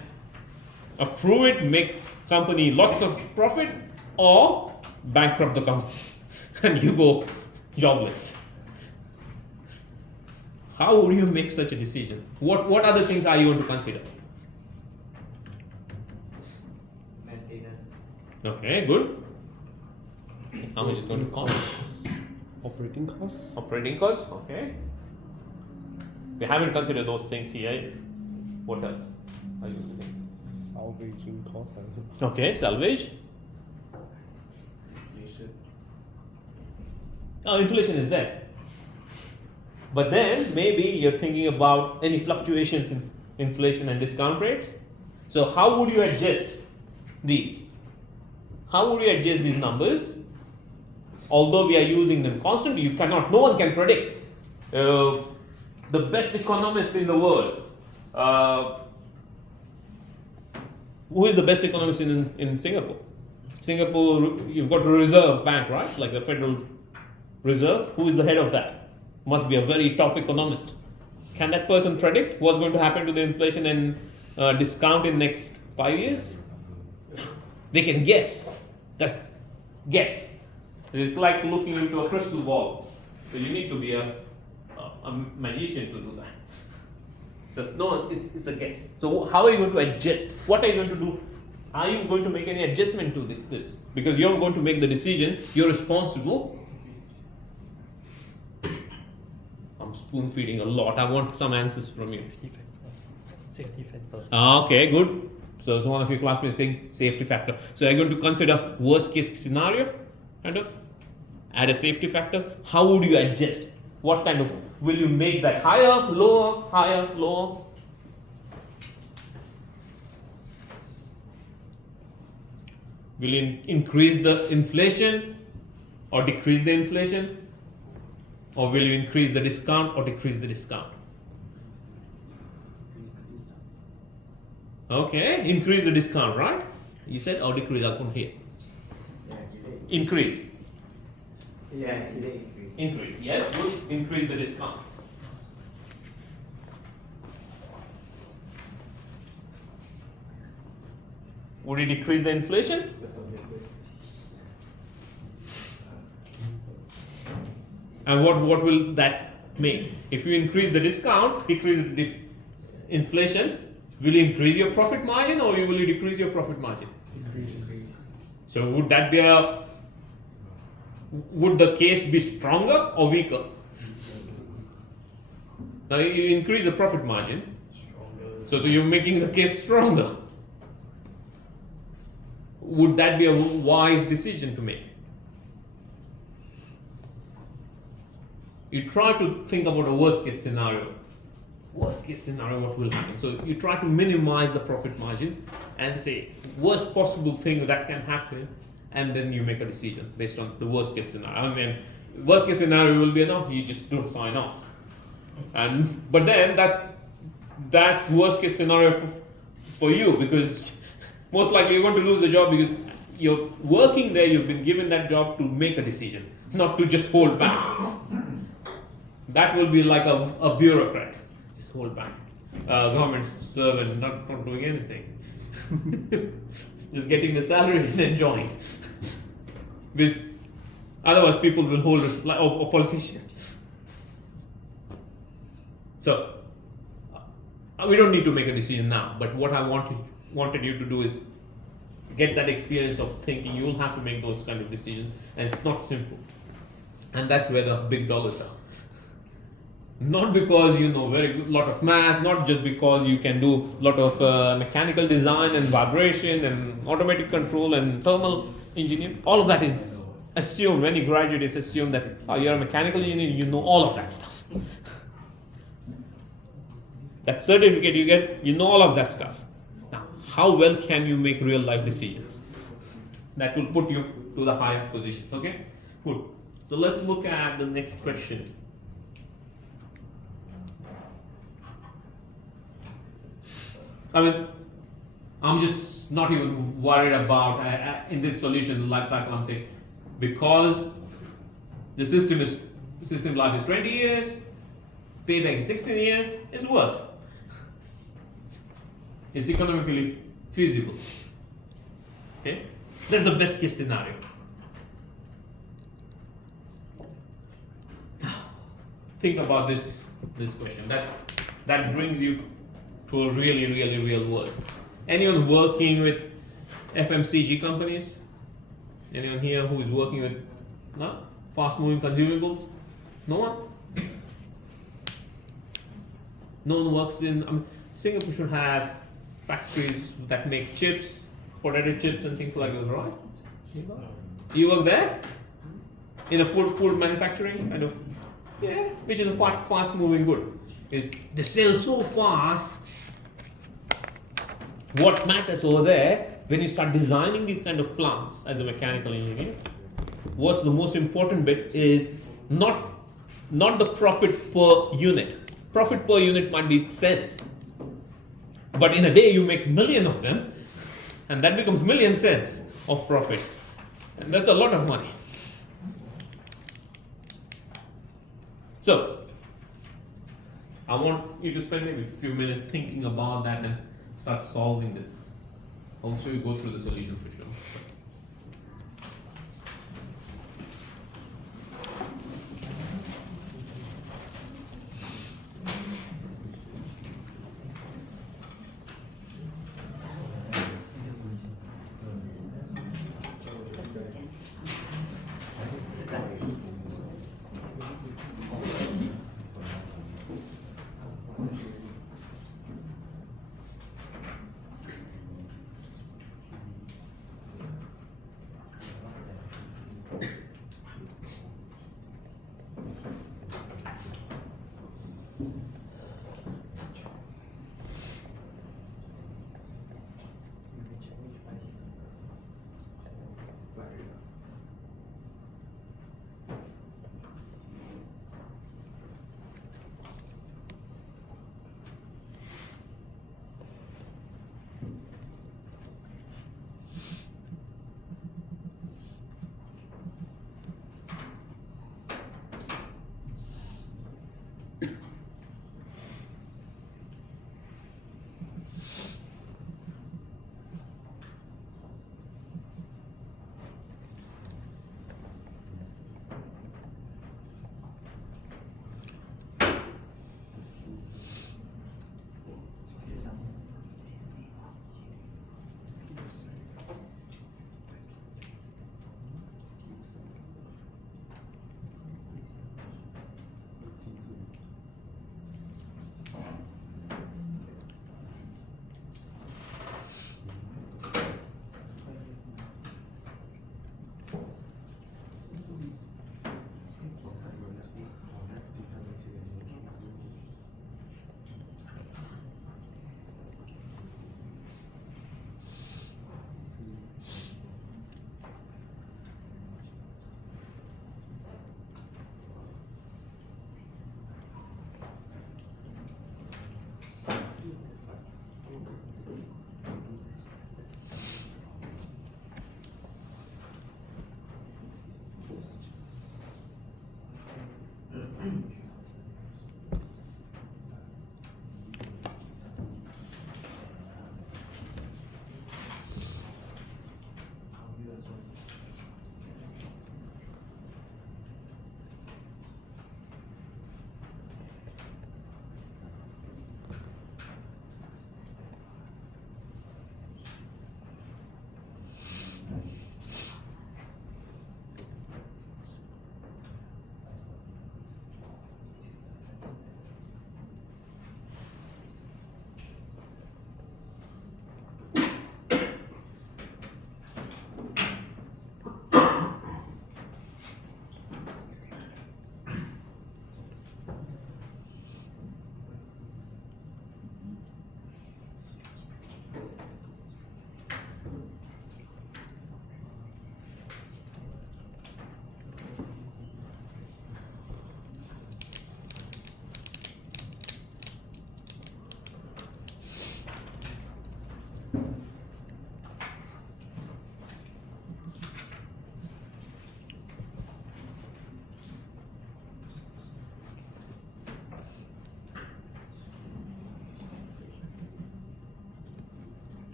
approve it, make company lots of profit, or bankrupt the company and you go jobless. How would you make such a decision? What other things are you going to consider? Maintenance. Okay, good. How much is going to cost? Operating costs? Operating costs, okay. We haven't considered those things here. What else are you thinking? Salvaging costs. I don't know. Okay, salvage. Inflation is there. But then maybe you're thinking about any fluctuations in inflation and discount rates. So how would you adjust these? How would you adjust these numbers? Although we are using them constantly, no one can predict. The best economist in the world, who is the best economist in Singapore? Singapore, you've got a reserve bank, right? Like the Federal Reserve. Who is the head of that? Must be a very top economist. Can that person predict what's going to happen to the inflation and discount in next 5 years? They can guess. That's guess. It's like looking into a crystal ball. So you need to be a magician to do that. So no, it's a guess. So how are you going to adjust? What are you going to do? Are you going to make any adjustment to this? Because you're going to make the decision. You're responsible. I'm spoon feeding a lot. I want some answers from you. Safety factor. Okay, good. So one of your classmates saying safety factor. So you're going to consider worst case scenario, kind of, add a safety factor. How would you adjust? What kind of, will you make that higher, lower? Will you increase the inflation or decrease the inflation? Or will you increase the discount or decrease the discount? Okay, increase the discount, right? You said or decrease, I couldn't hear. Yeah, he said. Increase. Yeah, he said increase. Increase, yes, good. Increase the discount. Would it decrease the inflation? And what will that make? If you increase the discount, decrease the inflation, will you increase your profit margin or will you decrease your profit margin? Decrease. So would that be would the case be stronger or weaker? Now you increase the profit margin, so you're making the case stronger. Would that be a wise decision to make? You try to think about a worst case scenario. Worst case scenario, what will happen? So you try to minimize the profit margin and say worst possible thing that can happen, and then you make a decision based on the worst case scenario. I mean, worst case scenario will be no, you just don't sign off. But then that's worst case scenario for you, because most likely you're going to lose the job because you're working there. You've been given that job to make a decision, not to just hold back. That will be like a bureaucrat. Just hold back. Government servant not doing anything. Just getting the salary and enjoying. Because otherwise people will hold us like a politician. So we don't need to make a decision now, but what I wanted you to do is get that experience of thinking you will have to make those kind of decisions, and it's not simple. And that's where the big dollars are. Not because you know very good lot of math, not just because you can do a lot of mechanical design and vibration and automatic control and thermal engineering. All of that is assumed when you graduate. It's assumed that you're a mechanical engineer, you know all of that stuff. That certificate you get, you know all of that stuff. Now, how well can you make real life decisions? That will put you to the higher positions. Okay, cool. So let's look at the next question. I mean, I'm just not even worried about in this solution life cycle. I'm saying because the system life is 20 years, payback is 16 years, it's worth. It's economically feasible. Okay, that's the best case scenario. Think about this question. That brings you to a really real world. Anyone working with FMCG companies? Anyone here who is working with fast moving consumables? No one? No one works in Singapore should have factories that make chips, potato chips and things like that, right? You work there? In a food manufacturing kind of, yeah, which is a fast moving good. Is they sell so fast. What matters over there when you start designing these kind of plants as a mechanical engineer, what's the most important bit is not the profit per unit. Profit per unit might be cents, but in a day you make million of them, and that becomes million cents of profit, and that's a lot of money. So I want you to spend maybe a few minutes thinking about that and start solving this. Also, you go through the solution for sure.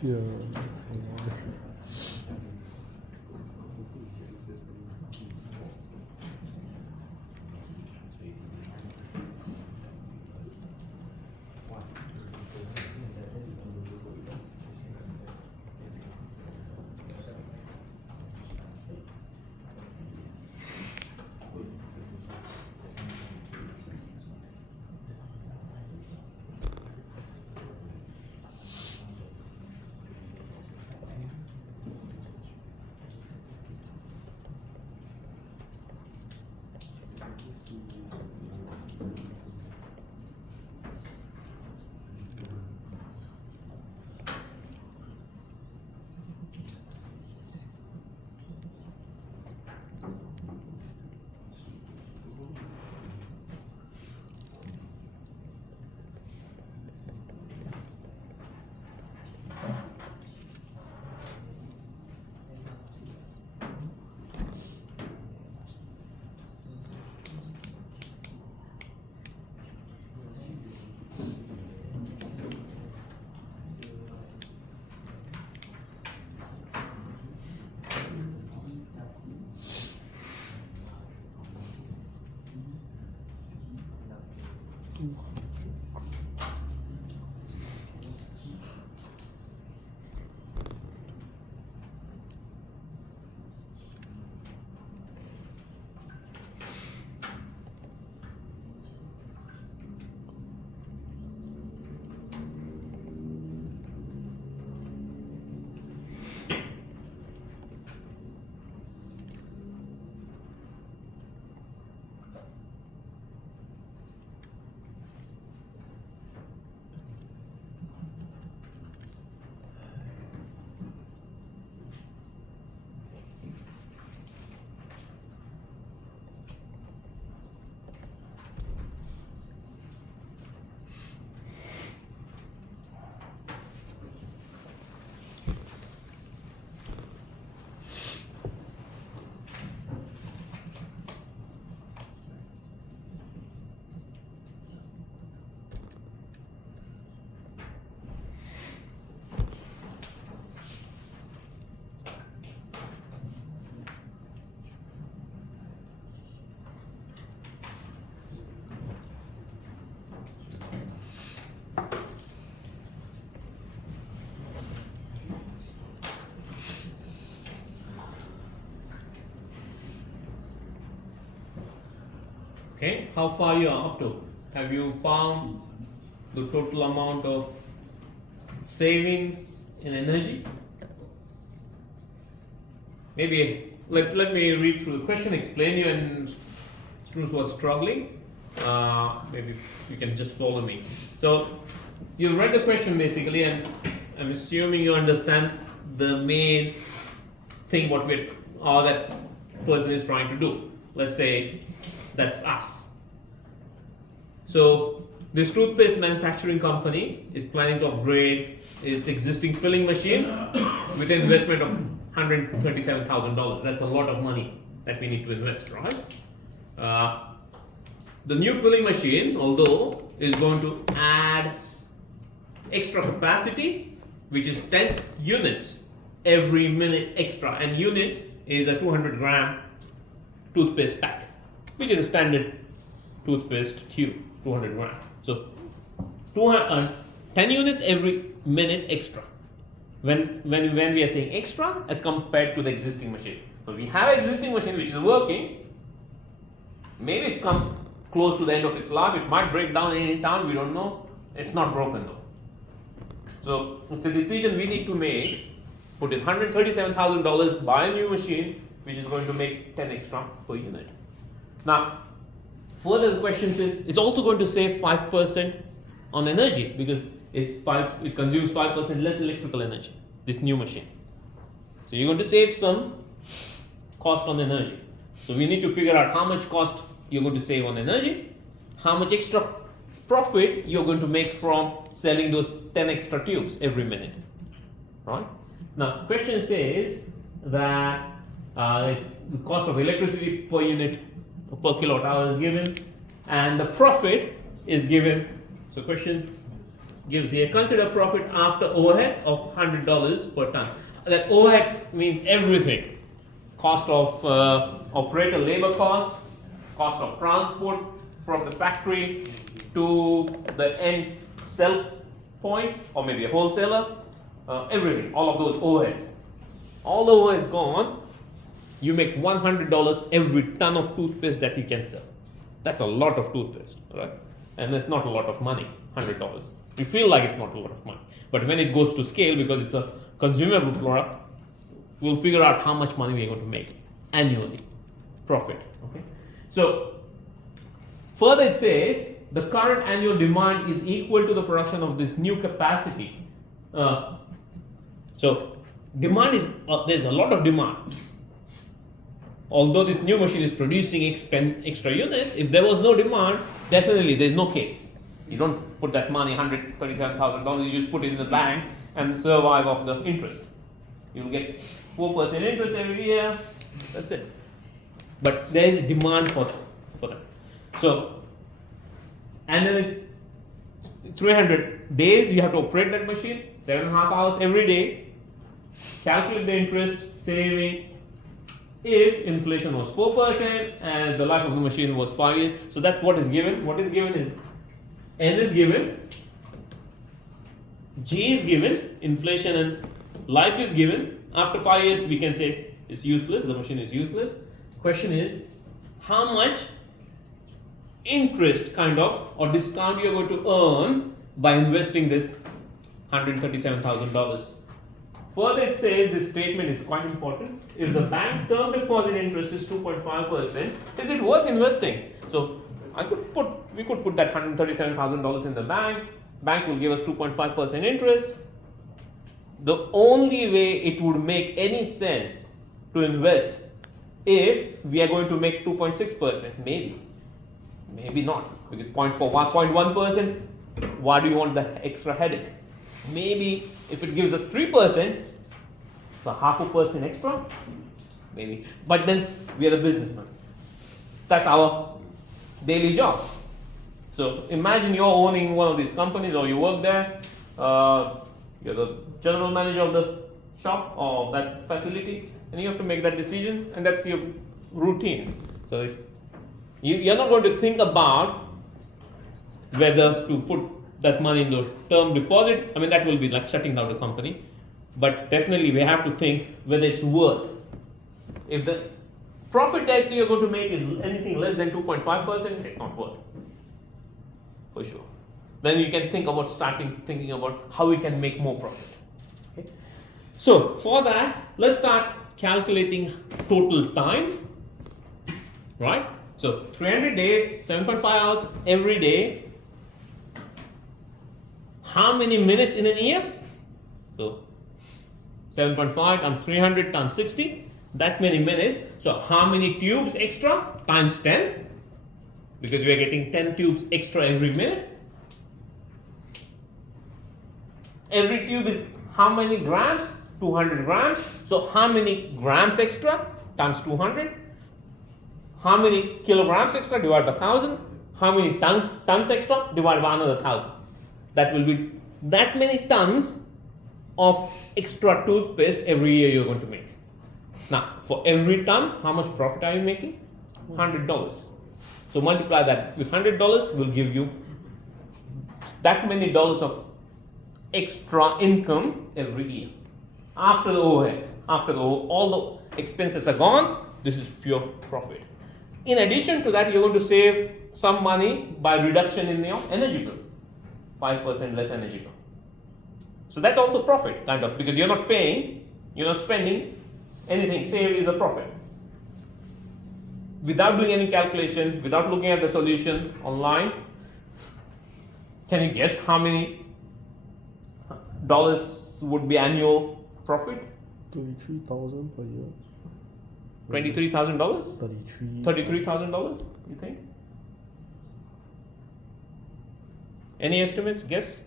Yeah. Okay, how far you are up to? Have you found the total amount of savings in energy? Maybe let me read through the question, explain you, and students who are struggling, maybe you can just follow me. So you've read the question basically, and I'm assuming you understand the main thing what that person is trying to do. Let's say that's us. So this toothpaste manufacturing company is planning to upgrade its existing filling machine with an investment of $137,000. That's a lot of money that we need to invest, right? The new filling machine, although, is going to add extra capacity, which is 10 units every minute extra, and unit is a 200-gram toothpaste pack, which is a standard toothpaste tube, 200 gram. So 10 units every minute extra. When we are saying extra as compared to the existing machine. So we have an existing machine which is working. Maybe it's come close to the end of its life. It might break down any time. We don't know. It's not broken though. So it's a decision we need to make. Put in $137,000, buy a new machine which is going to make 10 extra per unit. Now, further the question says it's also going to save 5% on energy because it consumes 5% less electrical energy, this new machine. So you're going to save some cost on energy. So we need to figure out how much cost you're going to save on energy, how much extra profit you're going to make from selling those 10 extra tubes every minute, right? Now, question says that it's the cost of electricity per unit per kilowatt hour is given, and the profit is given. So, question gives here, consider profit after overheads of $100 per ton. That overheads means everything: cost of operator labor cost of transport from the factory to the end sell point, or maybe a wholesaler. Everything, all of those overheads. All the overheads gone, you make $100 every ton of toothpaste that you can sell. That's a lot of toothpaste, right? And it's not a lot of money, $100. You feel like it's not a lot of money. But when it goes to scale, because it's a consumable product, we'll figure out how much money we're going to make annually, profit, okay? So, further it says, the current annual demand is equal to the production of this new capacity. So demand is, there's a lot of demand. Although this new machine is producing extra units, if there was no demand, definitely there's no case. You don't put that money, $137,000, you just put it in the bank and survive off the interest. You'll get 4% interest every year, that's it. But there is demand for that. So, and then 300 days you have to operate that machine, 7.5 hours every day. Calculate the interest saving if inflation was 4% and the life of the machine was 5 years. So that's what is given. What is given is N is given, G is given, inflation and life is given. After 5 years we can say it's useless, the machine is useless. Question is how much interest kind of or discount you're going to earn by investing this $137,000. Further it says this statement is quite important. If the bank term deposit interest is 2.5%, is it worth investing? So we could put that $137,000 in the bank. Bank will give us 2.5% interest. The only way it would make any sense to invest if we are going to make 2.6%, maybe not, because 0.1%, why do you want that extra headache? Maybe if it gives us 3%, so 0.5% extra, maybe. But then we are a businessman. That's our daily job. So imagine you're owning one of these companies or you work there, you're the general manager of the shop or that facility, and you have to make that decision, and that's your routine. So if you're not going to think about whether to put that money in the term deposit. I mean, that will be like shutting down the company. But definitely we have to think whether it's worth. If the profit that you're going to make is anything less than 2.5%, it's not worth. For sure. Then you can think about thinking about how we can make more profit. Okay? So for that, let's start calculating total time. Right? So 300 days, 7.5 hours every day. How many minutes in a year? So 7.5 times 300 times 60, that many minutes. So how many tubes extra? Times 10, because we are getting 10 tubes extra every minute. Every tube is how many grams? 200 grams. So how many grams extra? Times 200. How many kilograms extra? Divided by 1000. How many tons extra? Divided by another 1000. That will be that many tons of extra toothpaste every year you're going to make. Now, for every ton, how much profit are you making? $100. So multiply that with $100 will give you that many dollars of extra income every year. After the overheads, after all the expenses are gone, this is pure profit. In addition to that, you're going to save some money by reduction in your energy bill. 5% less energy bill. So that's also profit, kind of, because you're not paying, you're not spending anything. Saved is a profit. Without doing any calculation, without looking at the solution online, can you guess how many dollars would be annual profit? 33,000 per year. $23,000? $33,000, you think? Any estimates? Guess?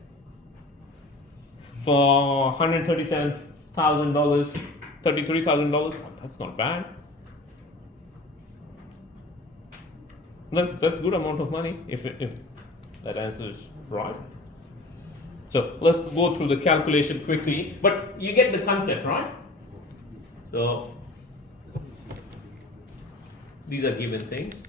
For $137,000, $33,000, that's not bad. That's good amount of money if that answer is right. So let's go through the calculation quickly, but you get the concept, right? So these are given things.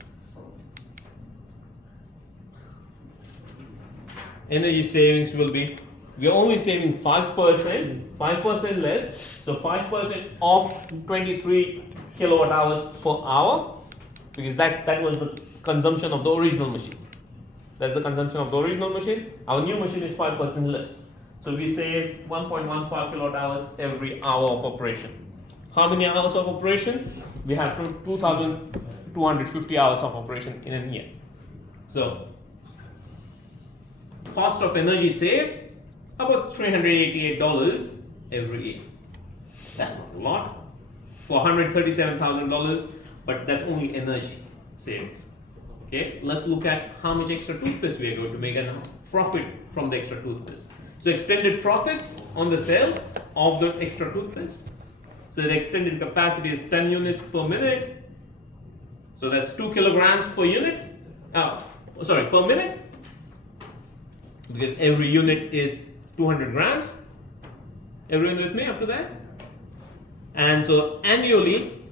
Energy savings will be, we are only saving 5% less, so 5% of 23 kilowatt hours per hour, because that was the consumption of the original machine. That's the consumption of the original machine. Our new machine is 5% less. So we save 1.15 kilowatt hours every hour of operation. How many hours of operation? We have 2,250 hours of operation in a year. So cost of energy saved, about $388 every year. That's not a lot for $137,000, but that's only energy savings. Okay, let's look at how much extra toothpaste we are going to make and profit from the extra toothpaste. So extended profits on the sale of the extra toothpaste. So the extended capacity is 10 units per minute. So that's 2 kilograms per unit. Per minute. Because every unit is 200 grams. Everyone with me up to that? And so annually,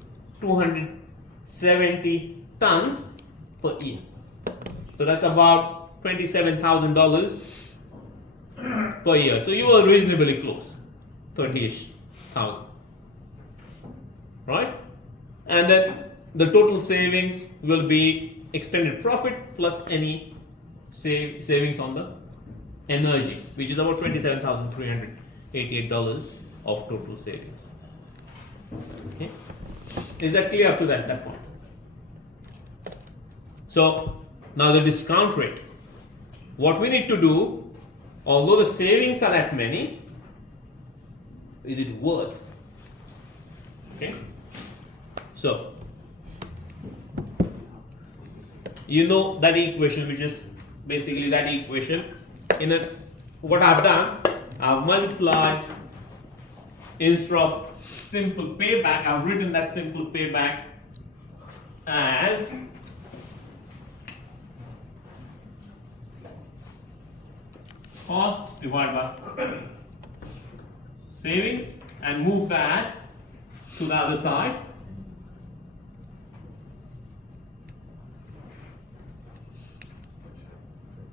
270 tons per year. So that's about $27,000 per year. So you are reasonably close, 30-ish thousand, right? And then the total savings will be extended profit plus any savings on the energy, which is about $27,388 of total savings. Okay. Is that clear up to that point? So now the discount rate. What we need to do, although the savings are that many, is it worth? Okay. So you know that equation, which is basically that equation. What I've done, I've multiplied, instead of simple payback, I've written that simple payback as cost divided by savings, and move that to the other side.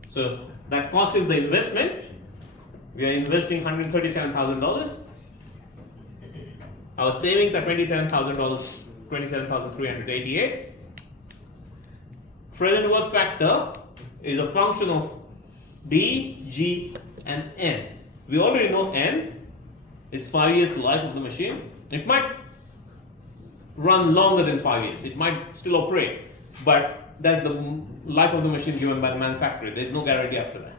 So that cost is the investment. We are investing $137,000. Our savings are $27,000 27,388. Present worth factor is a function of D, G, and N. We already know N is 5 years life of the machine. It might run longer than 5 years. It might still operate, but that's the life of the machine given by the manufacturer. There's no guarantee after that.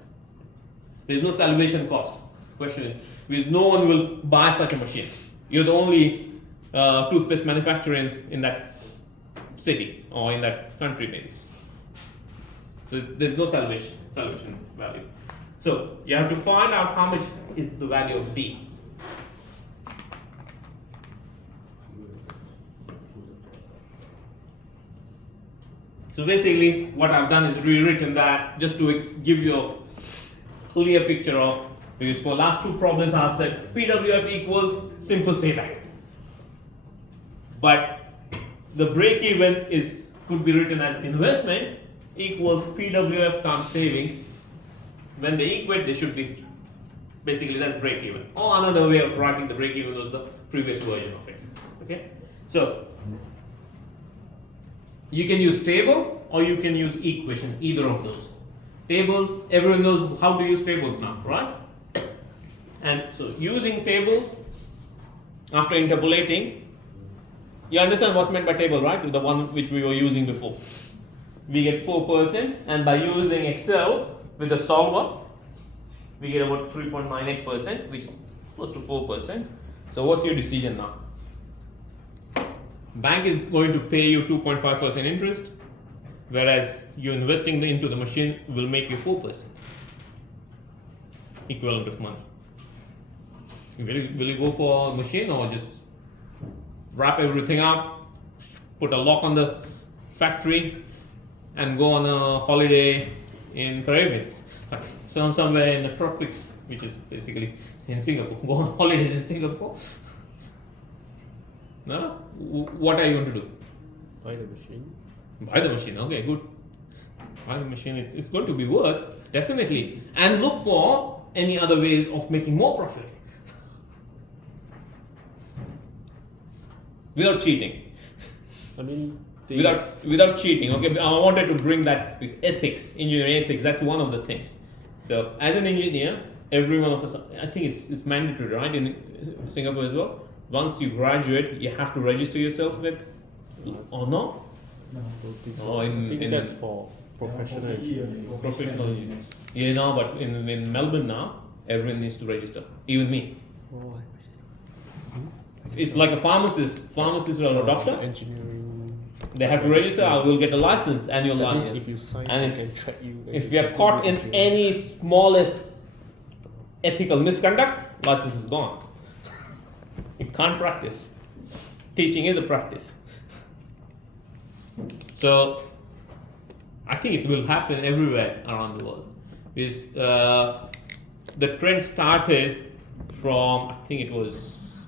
There's no salvation cost. Question is, because no one will buy such a machine. You're the only toothpaste manufacturer in that city or in that country, maybe. So there's no salvation value. So you have to find out how much is the value of D. So basically, what I've done is rewritten that just to give you a clear picture of, because for last two problems I've said PWF equals simple payback. But the break even could be written as investment equals PWF times savings. When they equate, they should be, basically that's break even. Or another way of writing the break even was the previous version of it. Okay? So you can use table or you can use equation, either of those. Tables, everyone knows how to use tables now, right? And so using tables, after interpolating, you understand what's meant by table, right? The one which we were using before. We get 4%, and by using Excel with the solver, we get about 3.98%, which is close to 4%. So what's your decision now? Bank is going to pay you 2.5% interest, whereas you investing into the machine will make you 4% equivalent of money. Will you go for a machine or just wrap everything up, put a lock on the factory, and go on a holiday in Caribbean? Somewhere in the tropics, which is basically in Singapore. Go on holidays in Singapore. No? What are you going to do? Buy the machine. Buy the machine. Okay, good. Buy the machine. It's going to be worth, definitely. And look for any other ways of making more profit. Without cheating. I mean, without cheating. Okay, I wanted to bring that with ethics, engineering ethics. That's one of the things. So, as an engineer, every one of us, I think it's mandatory, right, in Singapore as well. Once you graduate, you have to register yourself with, or no? No. don't think so. Oh, I think that's for professional engineering. Professional engineers. Yeah, no, but in Melbourne now, everyone needs to register, even me. Oh, It's like a pharmacist or a doctor. Engineering. They have to register. I will get a license, annual That means license. if you sign, And they can track you. then If you we are can caught do in engineering. any smallest ethical misconduct, license is gone. You can't practice. Teaching is a practice. So I think it will happen everywhere around the world. Because the trend started from, I think it was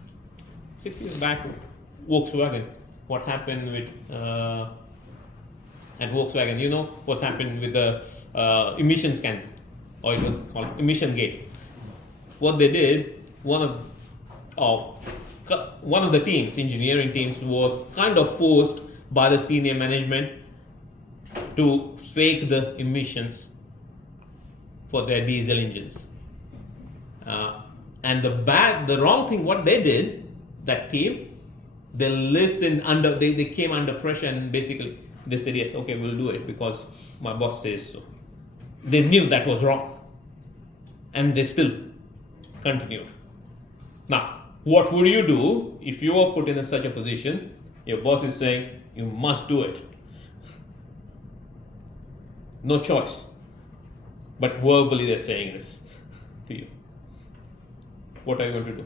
6 years back, Volkswagen. What happened with at Volkswagen? You know what's happened with the emission scandal, or it was called emission gate. What they did, one of the teams, engineering teams, was kind of forced by the senior management to fake the emissions for their diesel engines. And the wrong thing, what they did, that team, they came under pressure and basically they said, yes, okay, we'll do it because my boss says so. They knew that was wrong. And they still continued. Now, what would you do if you were put in such a position? Your boss is saying, you must do it. No choice. But verbally they're saying this to you. What are you going to do?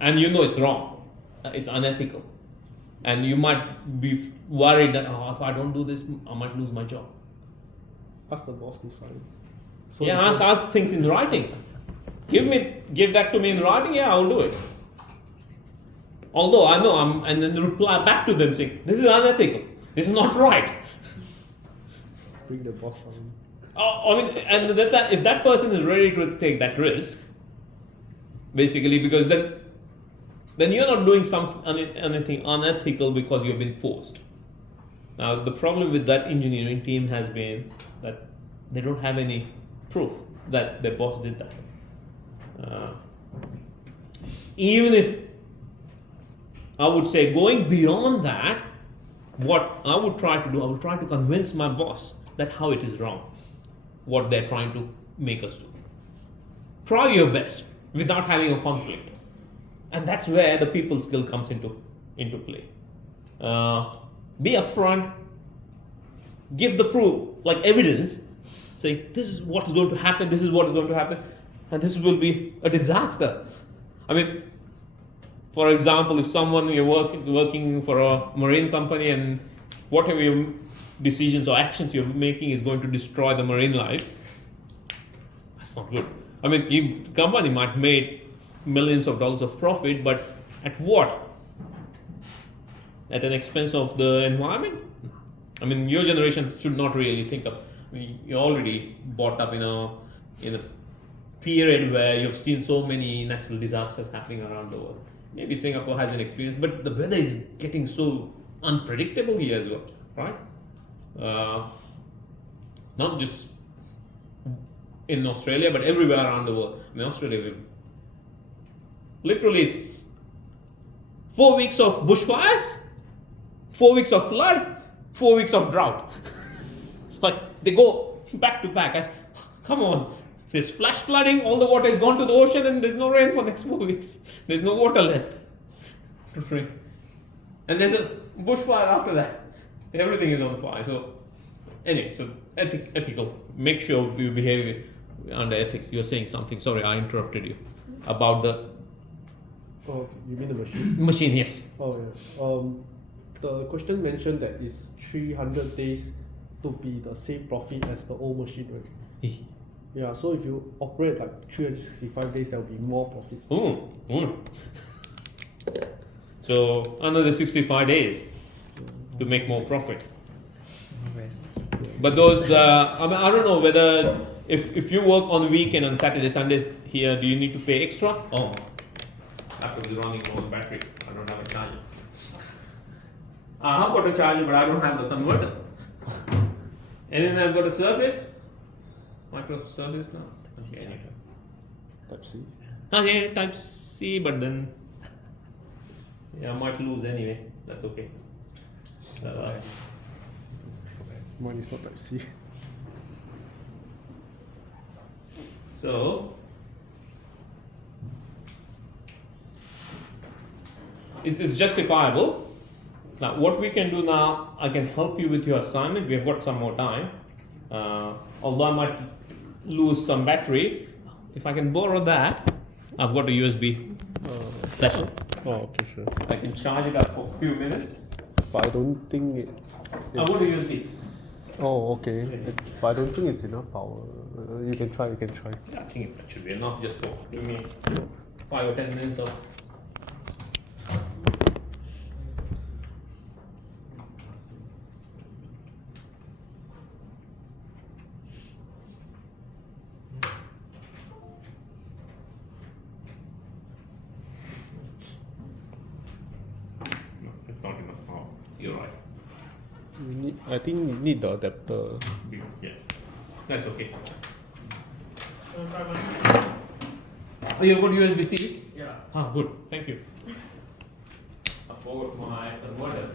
And you know it's wrong. It's unethical. And you might be worried that, if I don't do this, I might lose my job. Ask the boss to sign. So Yeah, ask things in writing. Give that to me in writing, yeah, I'll do it. Although I know and then reply back to them saying, this is unethical. This is not right. Bring the boss down. I mean, and if that person is ready to take that risk, basically, because then then you're not doing anything unethical because you've been forced. Now, the problem with that engineering team has been that they don't have any proof that their boss did that. Even if I would say going beyond that, what I would try to do, I would try to convince my boss that how it is wrong, what they're trying to make us do. Try your best without having a conflict. And that's where the people skill comes into play. Be upfront, give the proof, like evidence, say this is what is going to happen, this is what is going to happen, and this will be a disaster. I mean, for example, if someone you're working for a marine company and whatever your decisions or actions you're making is going to destroy the marine life, that's not good. I mean, the company might make millions of dollars of profit, but at what? At an expense of the environment? I mean, your generation should not really think of. I mean, you're already brought up in a period where you've seen so many natural disasters happening around the world. Maybe Singapore has an experience, but the weather is getting so unpredictable here as well, right? Not just in Australia, but everywhere around the world. In Australia, literally it's 4 weeks of bushfires, 4 weeks of flood, 4 weeks of drought. Like they go back to back. Come on, there's flash flooding, all the water is gone to the ocean, and there's no rain for next 4 weeks. There's no water left to drink. And there's a bushfire after that. Everything is on fire. So anyway, so ethical. Make sure you behave under ethics. You're saying something. Sorry, I interrupted you. About the Oh, you mean the machine? machine, yes. Oh yeah. The question mentioned that it's 300 days to be the same profit as the old machine, right? Yeah, so if you operate like 365 days, there will be more profits. So another 65 days to make more profit. Rest. But those, I mean, I don't know whether if you work on the weekend on Saturday, Sundays here, do you need to pay extra? Oh, laptop is running low on battery. I don't have a charger. I have got a charger, but I don't have the converter. Anyone has got a Surface? Microsoft Surface now? Okay, anyway. Type C. Okay, Type C, but then I might lose anyway. That's okay. Mine is not Type C. So it's justifiable. Now, what we can do now, I can help you with your assignment. We have got some more time. Although I might lose some battery, if I can borrow that, I've got a USB session. Oh, okay, sure. I can charge it up for a few minutes. But I don't think it. I've got a USB. Oh, okay. But I don't think it's enough power. You can try. I think it should be enough just for give me 5 or 10 minutes of. No, it's not enough power. You're right. I think you need the adapter. Yeah, that's okay. Oh, you've got USB-C? Yeah. Ah, good. Thank you. I forgot my converter.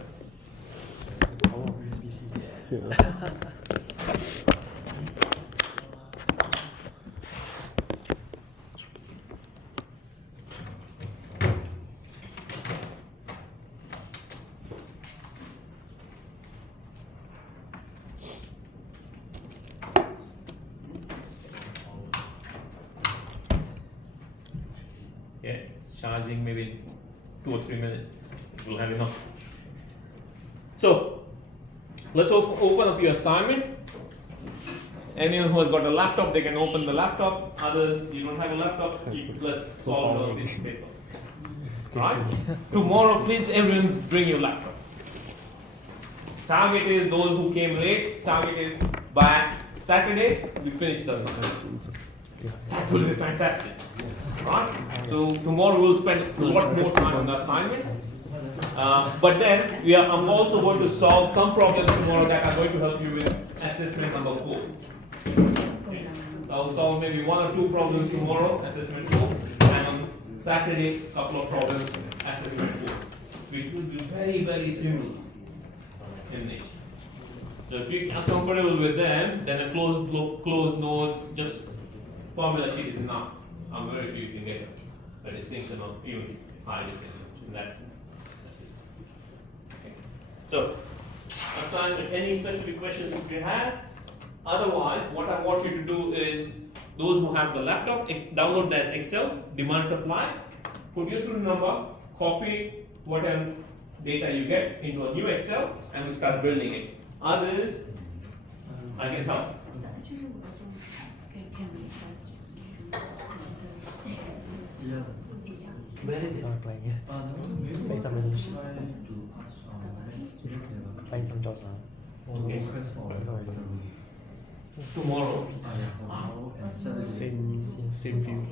Yeah. Yeah, it's charging maybe in 2 or 3 minutes. We'll have enough. So, let's open up your assignment. Anyone who has got a laptop, they can open the laptop. Others, you don't have a laptop, let's solve it on this paper. Right? Tomorrow, please everyone bring your laptop. Target is those who came late. Target is by Saturday, we finish the assignment. That will be fantastic. Right? So tomorrow we'll spend a lot more time on the assignment. But then I'm also going to solve some problems tomorrow that are going to help you with assessment number 4. Okay. I'll solve maybe 1 or 2 problems tomorrow, assessment 4, and on Saturday, a couple of problems, assessment 4, which will be very, very similar in nature. So if you are comfortable with them, then a closed notes, just formula sheet is enough. I'm very sure you can get a distinction or even high distinction in that system. Okay. So, assignment, any specific questions if you have? Otherwise, what I want you to do is, those who have the laptop, download that Excel, demand supply, put your student number, copy whatever data you get into a new Excel, and we start building it. Others, I can help. So actually we also can request Yeah. Where is it? Not applying yet. Applying some applying some jobs now. Okay. No, Tomorrow, Same field.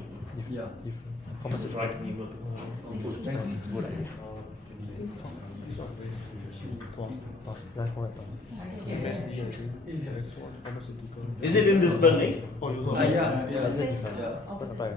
different. Commerce is write an email. good idea. That's what I thought. Is it in this building? Oh, you know. Yeah. Is it different? Yeah. What's the price?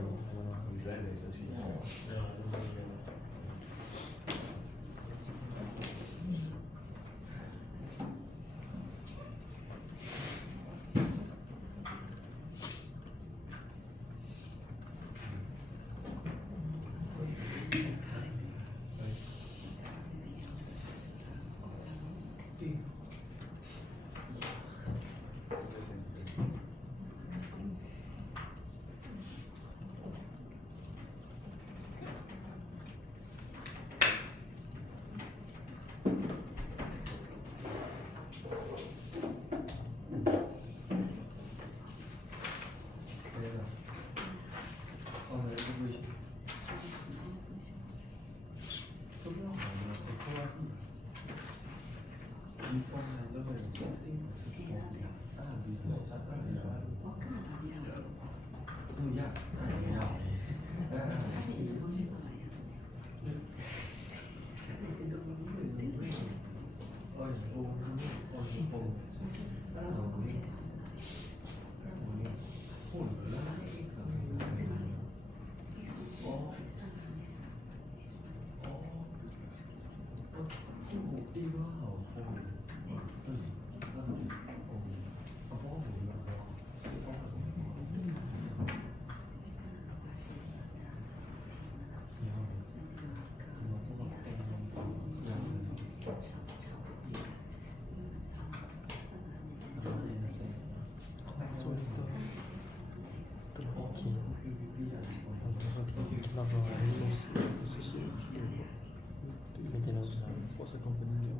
What's the company name?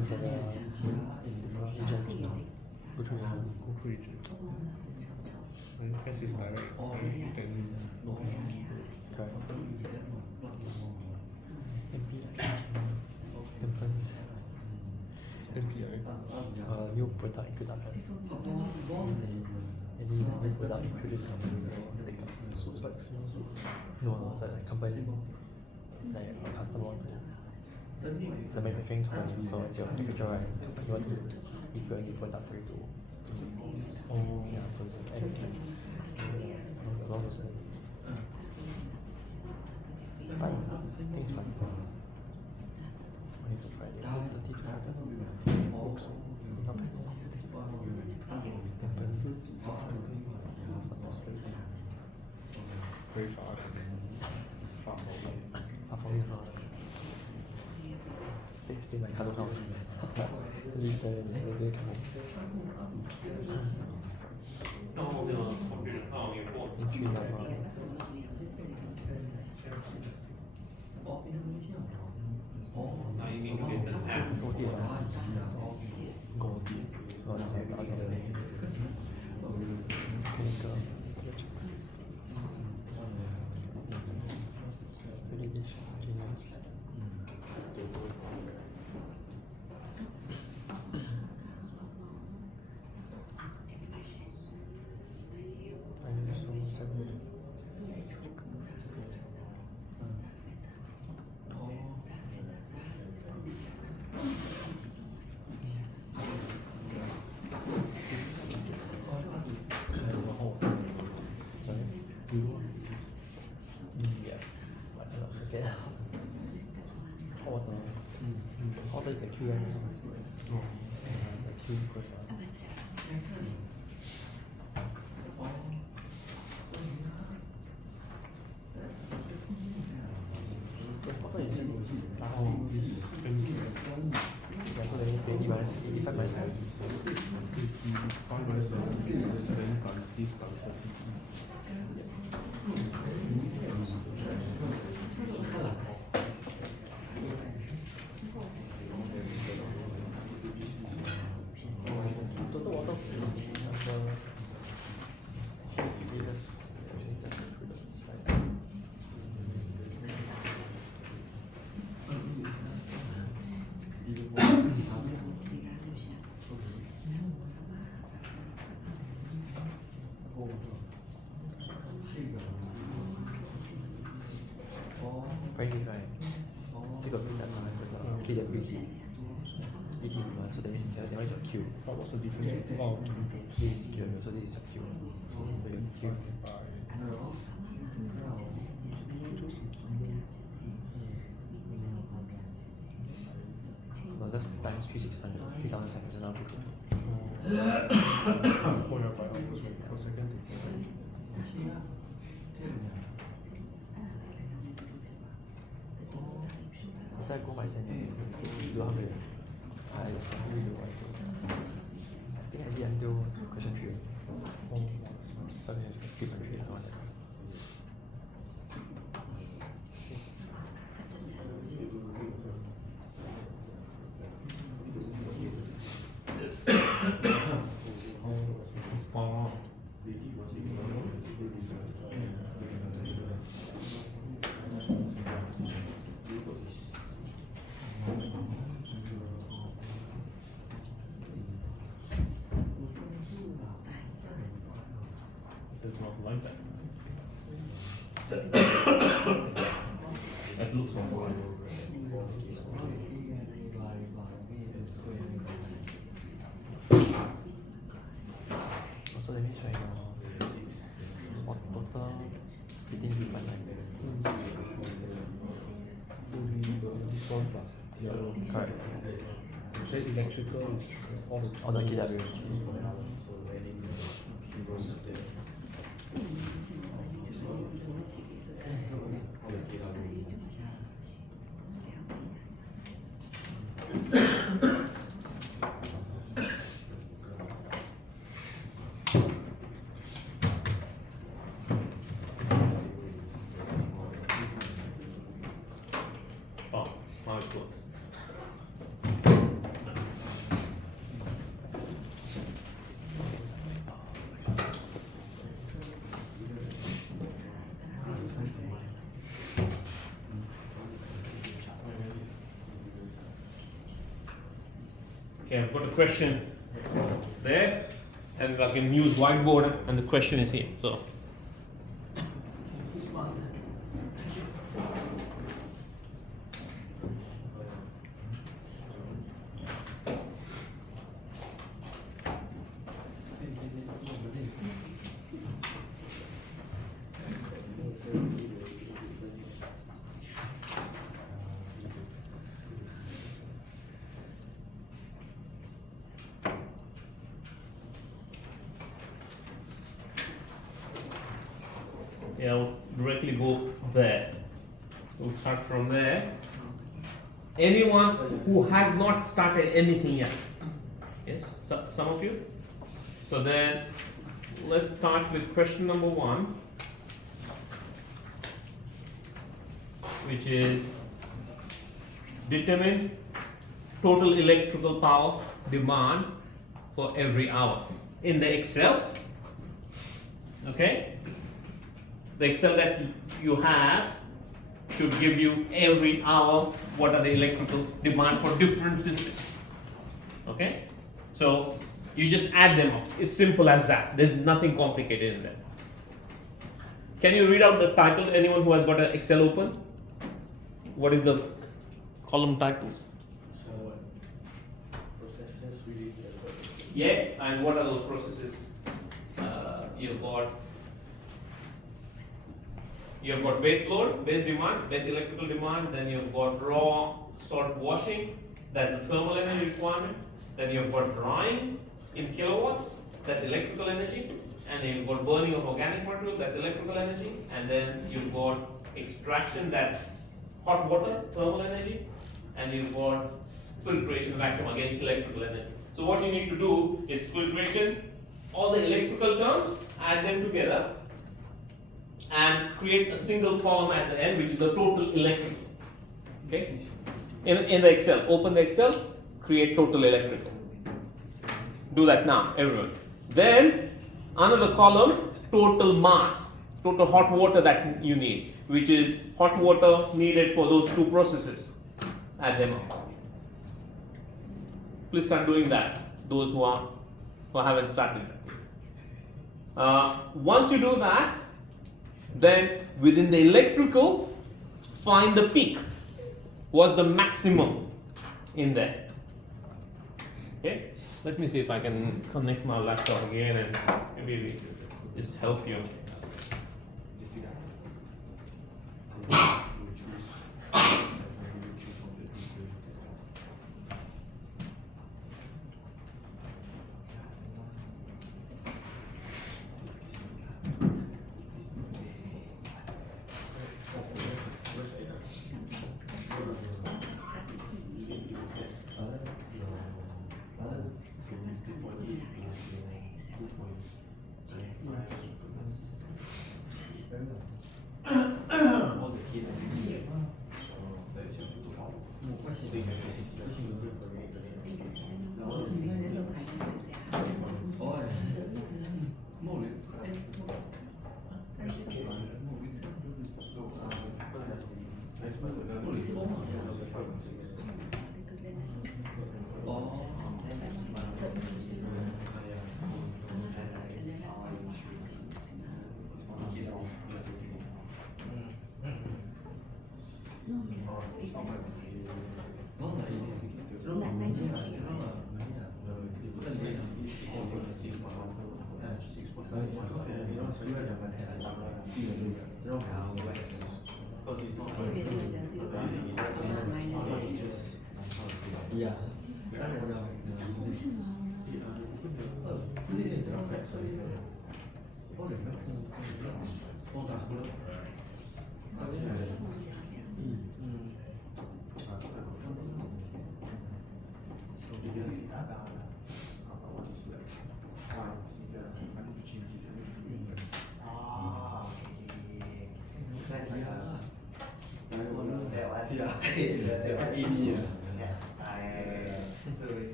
It's like agent. Go through your Go through agent. And S is direct. Then correct. MP companies. MPI. New product introduction. Any new product introduced company will take up. So it's like sales. No, it's like company. Like a customer. It's a manufacturing company, so it's your manufacturer, right? You want to refer your product for you to. Oh. Yeah, so it's like anything. Long as fine. I think it's fine. It's Friday. 30 to 7. Hope so. Not bad. Very far. Far from Far from you. They stay in my cousin's house. Leave there and they come home. No, no, computer. Oh, your phone. In 3 hours. Now you need to get the app. It's okay. Go deep. So that's why I was clinical. Validation. Then hot water. Hot water is the Q1. The Q goes on. Hot water is just last. Yeah, so that means 20 minus 85 minus 90. So 5 minus 20, then times this times the CT. total water flow number. We just actually just put the slide. Finally, right? Still got free time KWT. So that means that one is a Q. But what's the difference? Oh, This is Q, so this is a Q. So you have Q. Well, that's times 3600, 3700 now. oh yeah, 5 hours per second.再过买现在多少个人？I think I did until question 3. But we have different 3 one. It's not like that. That looks not right. So let me try what total fitting demand like. This one plus the other one. Correct. Then electrical is All the KW. Oh, how it works. Okay, I've got a question there, and I can use whiteboard, and the question is here. So, yeah, I'll directly go there. We'll start from there. Anyone who has not started anything yet? Yes, some of you? So then, let's start with question number 1, which is determine total electrical power demand for every hour in the Excel. Okay? The Excel that you have should give you every hour what are the electrical demand for different systems. Okay? So you just add them up. It's simple as that. There's nothing complicated in there. Can you read out the title? Anyone who has got an Excel open? What is the column titles? So processes really Yeah, and what are those processes? You've got you've got base load, base demand, base electrical demand, then you've got raw salt washing, that's the thermal energy requirement, then you've got drying in kilowatts, that's electrical energy, and then you've got burning of organic material, that's electrical energy, and then you've got extraction, that's hot water, thermal energy, and you've got filtration, vacuum, again electrical energy. So what you need to do is filtration, all the electrical terms, add them together, and create a single column at the end, which is the total electrical. Okay? In the Excel, open the Excel, create total electrical. Do that now, everyone. Then another column, total mass, total hot water that you need, which is hot water needed for those two processes. Add them up. Please start doing that. Those who haven't started that. Once you do that, then within the electrical, find the peak. What's the maximum in there? Okay. Let me see if I can connect my laptop again and maybe just help you.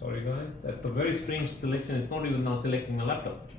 Sorry guys, that's a very strange selection. It's not even now selecting a laptop.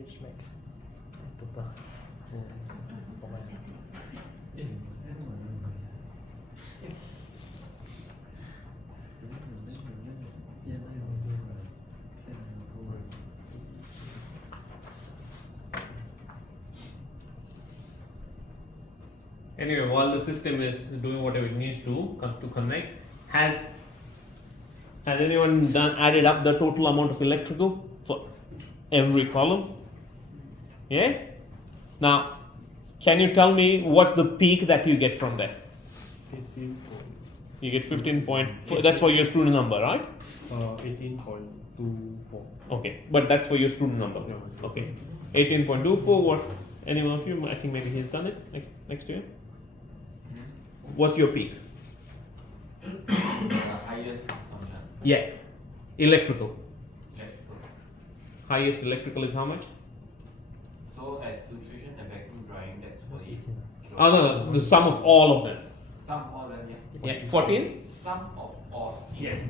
average max total. For my Anyway, while the system is doing whatever it needs to connect, has anyone added up the total amount of electrical for every column? Yeah? Now, can you tell me what's the peak that you get from that? 18 You get 15 point, that's for your student number, right? 18.24. Okay, but that's for your student number. Yeah. Okay, 18.24. What? Any one of you? I think maybe he's done it next to you. What's your peak? Highest consumption. Yeah, electrical. Electrical. Highest electrical is how much? So as filtration and vacuum drying, that's 48. Oh no, the sum of all of them. Sum all them, yeah. Yeah, 14. Sum of all. Yes.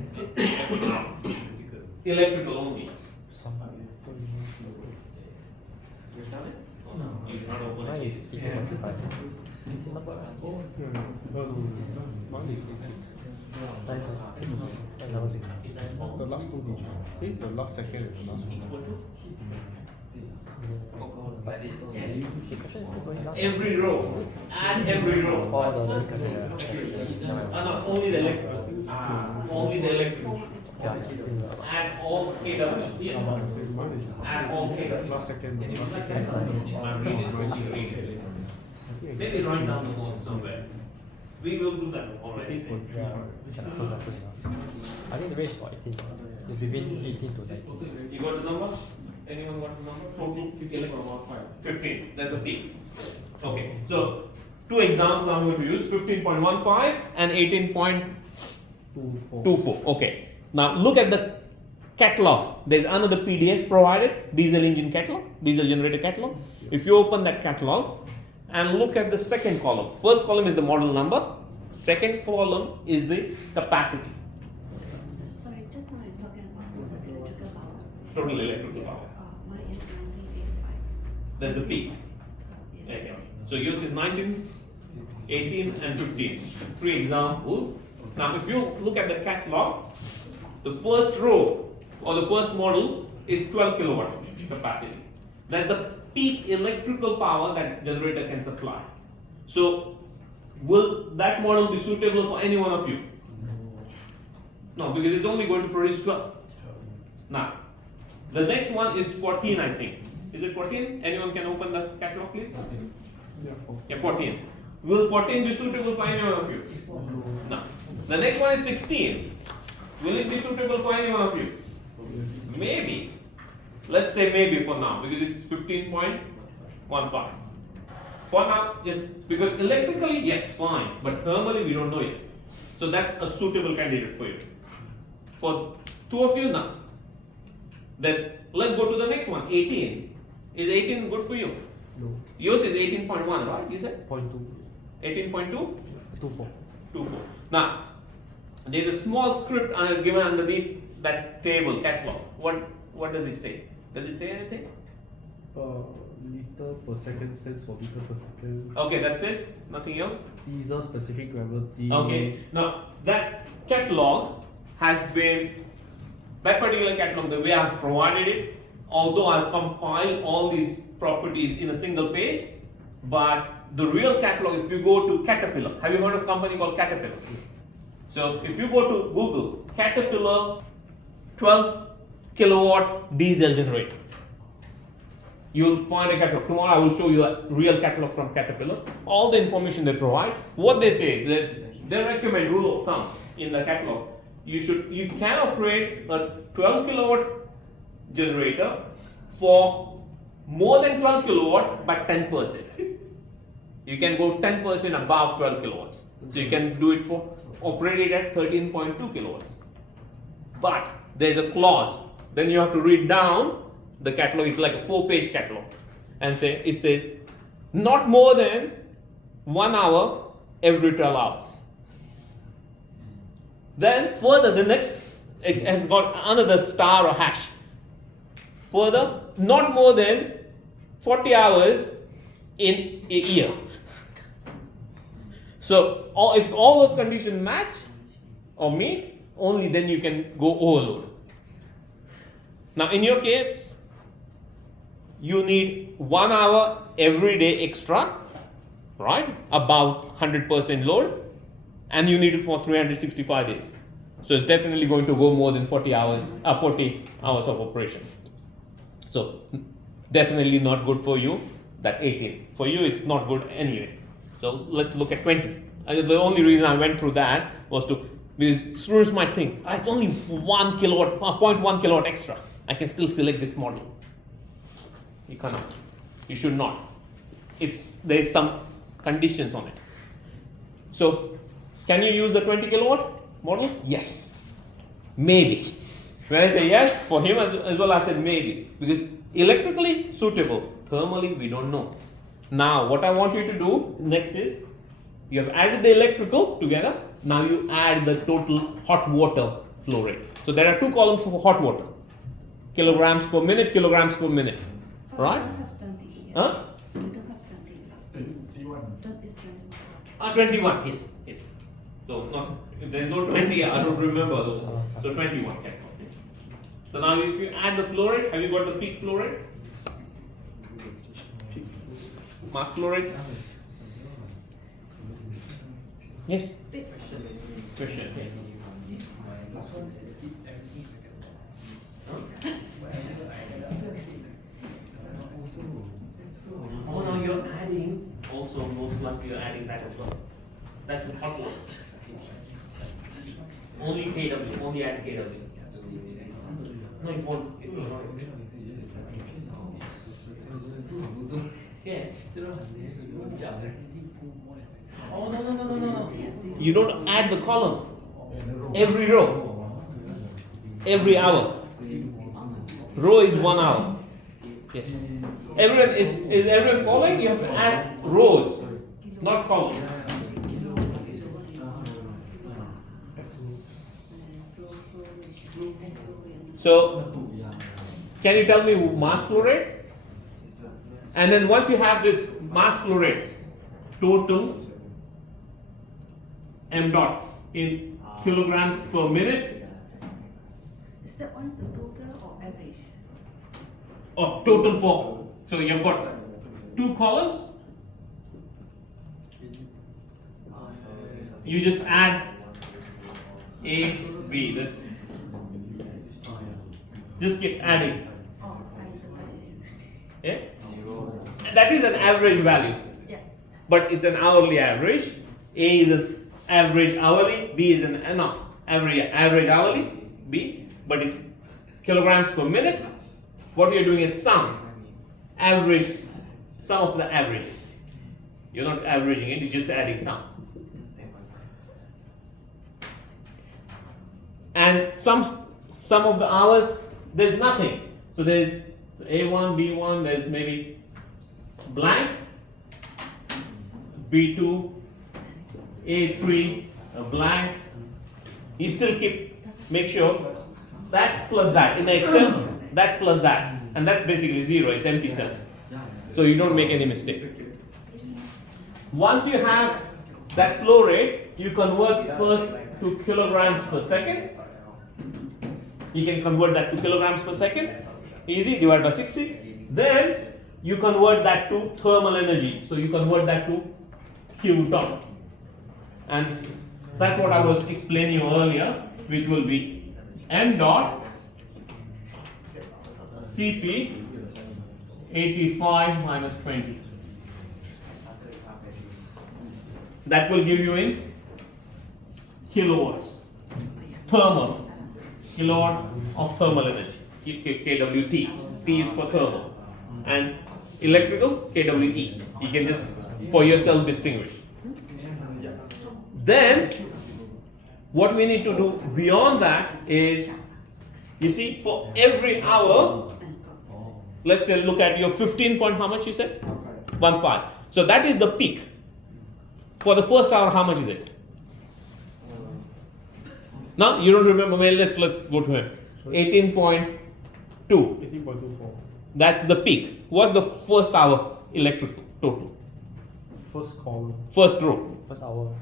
Electrical only. You've done it? No. You did not open mine it. is 18.25. You see number? Mine is 86. The last two digits. The last second and the last one. Equal to But it's yes. The question is still going last. Every row. Add every row. All the electrical. Not only the electrical. Only the electrical. Yeah, same. Add all KWs. Yes. Mine is Add all KWs. last second. Can you Last select second. that? I'll read it once you read it. Maybe write down the notes somewhere. We will do that already. Yeah, close up. I think the range is about 18. It's between 18 to 19. You got the number? Anyone got the number? Total? 15. That's the peak. Okay. So, two examples I'm going to use 15.15 and 18.24. Okay. Now, look at the catalog. There's another PDF provided, diesel engine catalog, diesel generator catalog. If you open that catalog and look at the second column, first column is the model number, second column is the capacity, Sorry, just now you're talking about total electrical power. total electrical power. Mine is 1985. That's the peak. Yes. Okay. So yours is 19, 18 and 15. Three examples. Now if you look at the catalog, the first row or the first model is 12 kilowatt capacity. That's the peak electrical power that generator can supply. So will that model be suitable for any one of you? No, because it's only going to produce 12. Now, the next one is 14, I think. Is it 14? Anyone can open the catalog, please? Yeah, 14. Will 14 be suitable for any one of you? No. The next one is 16. Will it be suitable for any one of you? Maybe. Let's say maybe for now, because it's 15.15. For now, yes, because electrically, yes, fine, but thermally, we don't know yet. So that's a suitable candidate for you. For two of you, not. Then let's go to the next one, 18. Is 18 good for you? No. Yours is 18.1, right? You said? 0.2. 18.2? 24. 24. Now, there's a small script given underneath that table catalog. What does it say? Does it say anything? Liter per second stands for liter per second. Okay, that's it. Nothing else. Diesel specific gravity. Okay. Now that catalog has been, that particular catalog, the way I've provided it, although I've compiled all these properties in a single page, but the real catalog, if you go to Caterpillar, have you heard of a company called Caterpillar? So if you go to Google, Caterpillar 12 kilowatt diesel generator, you'll find a catalog. Tomorrow I will show you a real catalog from Caterpillar. All the information they provide, what they say, they recommend rule of thumb in the catalog. You can operate a 12 kilowatt generator for more than 12 kilowatt but 10%. You can go 10% above 12 kilowatts. So you can do it for operated at 13.2 kilowatts. But there's a clause. Then you have to read down the catalog. It's like a 4-page catalog, and it says not more than 1 hour every 12 hours. Then further, the next, it has got another star or hash. Further, not more than 40 hours in a year. So if all those conditions match or meet, only then you can go overload. Now in your case, you need 1 hour every day extra, right? About 100% load, and you need it for 365 days. So it's definitely going to go more than 40 hours of operation. So definitely not good for you, that 18. For you, it's not good anyway. So let's look at 20. The only reason I went through that was because students might think, it's only 1 kilowatt, 0.1 kilowatt extra. I can still select this model. You cannot. You should not. There's some conditions on it. So can you use the 20 kilowatt model? Yes. Maybe. When I say yes, for him as well I said maybe. Because electrically suitable, thermally we don't know. Now what I want you to do next is, you have added the electrical together, now you add the total hot water flow rate. So there are 2 columns for hot water. Kilograms per minute, right? We don't have 20 here. Huh? We don't have 20. 21. That is 20. 21, yes. So no, if there's no 20, I don't remember those. So 21 can count, yes. So now if you add the flow rate, have you got the peak flow rate? Mass flow rate? Yes? Question. Yes. Oh no, you're adding, also most likely you're adding that as well. That's the hot water. Only KW, only add KW. No, it won't. Yeah. Oh, no. You don't add the column. Every row. Every hour. Row is 1 hour. Yes. Everyone is everyone following? You have to add rows, not columns. So, can you tell me mass flow rate? And then once you have this mass flow rate, total m dot in kilograms per minute, Is that one the total or average? or total for, so you've got 2 columns, you just add A, B, this. Just keep adding. Oh, Yeah? That is an average value, yeah. but it's an hourly average. A is an average hourly, B is an average hourly, B, but it's kilograms per minute. What you're doing is sum of the averages. You're not averaging it, you're just adding sum. And some of the hours, there's nothing. So there's A1, B1, there's maybe blank, B2, A3, a blank. You still make sure that plus that. In the Excel, that plus that. And that's basically 0, it's empty cell. So you don't make any mistake. Once you have that flow rate, you convert first to kilograms per second. You can convert that to kilograms per second. Easy, divide by 60. Then you convert that to thermal energy. So you convert that to Q dot. And that's what I was explaining earlier, which will be M dot Cp 85 minus 20. That will give you in kilowatts. Thermal. Kilowatt of thermal energy. KWT. T is for thermal. And electrical, KWE. You can just for yourself distinguish. Then what we need to do beyond that is, you see, for every hour, let's say look at your 15 point, how much you said? 1.5. So that is the peak. For the first hour, how much is it? Now you don't remember. Well, let's go to him. 18.2. 18.24. That's the peak. What's the first hour electrical total? First column. First row. First hour.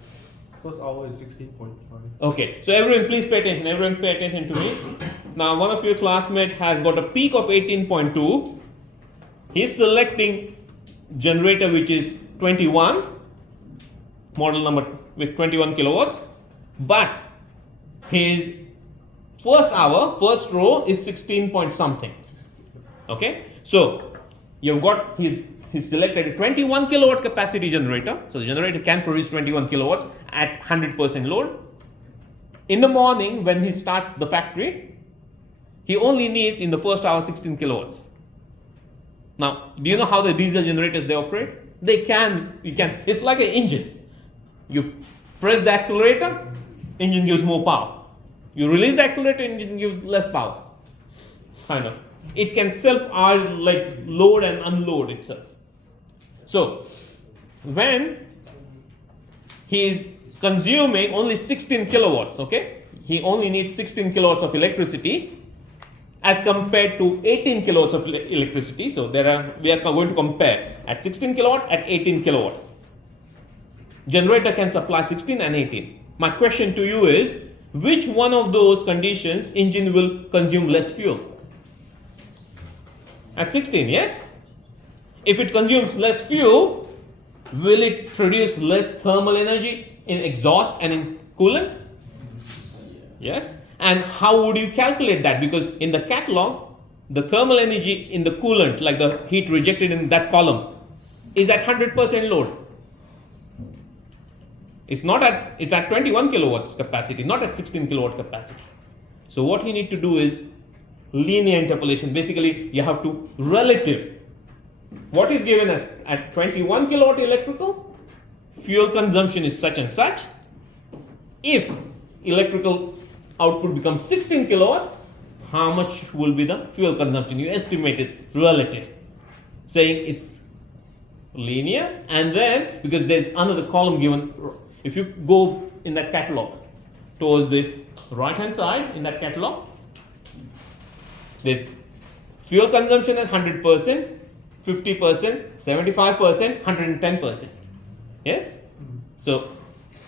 First hour is 16.5. Okay, so everyone please pay attention. Everyone pay attention to me. Now one of your classmates has got a peak of 18.2. He's selecting generator which is 21, model number with 21 kilowatts, but his first hour, first row is 16 point something. Okay, so you've got he's selected a 21 kilowatt capacity generator. So the generator can produce 21 kilowatts at 100% load. In the morning when he starts the factory, he only needs in the first hour 16 kilowatts. Now, do you know how the diesel generators they operate? It's like an engine. You press the accelerator, engine gives more power. You release the accelerator, engine gives less power. Kind of. It can load and unload itself. So, when he is consuming only 16 kilowatts, okay? He only needs 16 kilowatts of electricity as compared to 18 kilowatts of electricity. So we are going to compare at 16 kilowatt, at 18 kilowatt. Generator can supply 16 and 18. My question to you is, which one of those conditions engine will consume less fuel? At 16, yes? If it consumes less fuel, will it produce less thermal energy in exhaust and in coolant? Yes? And how would you calculate that? Because in the catalog, the thermal energy in the coolant, like the heat rejected in that column, is at 100% load. It's at 21 kilowatts capacity, not at 16 kilowatt capacity. So what you need to do is linear interpolation. Basically, you have to relative. What is given as at 21 kilowatt electrical, fuel consumption is such and such. If electrical output becomes 16 kilowatts, how much will be the fuel consumption? You estimate it's relative, saying it's linear, and then because there's another column given, if you go in that catalog towards the right hand side in that catalog, there's fuel consumption at 100%, 50%, 75%, 110%. Yes? So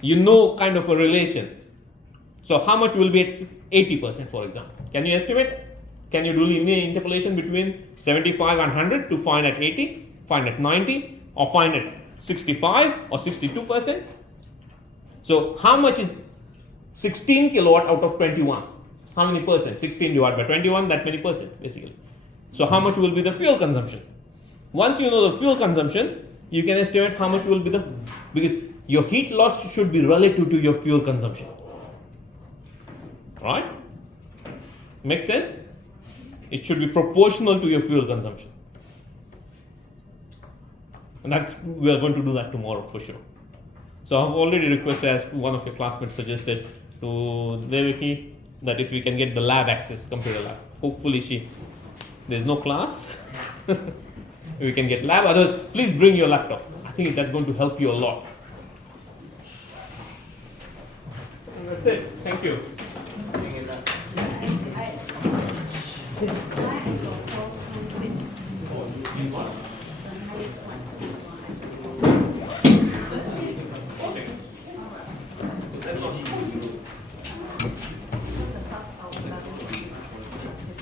you know kind of a relation. So how much will be at 80%, for example? Can you estimate? Can you do linear interpolation between 75 and 100 to find at 80, find at 90, or find at 65 or 62%? So how much is 16 kilowatt out of 21? How many percent? 16 divided by 21, that many percent basically. So how much will be the fuel consumption? Once you know the fuel consumption, you can estimate how much will be because your heat loss should be relative to your fuel consumption. Right? Makes sense? It should be proportional to your fuel consumption. And we are going to do that tomorrow for sure. So I've already requested, as one of your classmates suggested to Devaki, that if we can get the lab access, computer lab. Hopefully there's no class. We can get lab. Otherwise, please bring your laptop. I think that's going to help you a lot. And that's it. Thank you.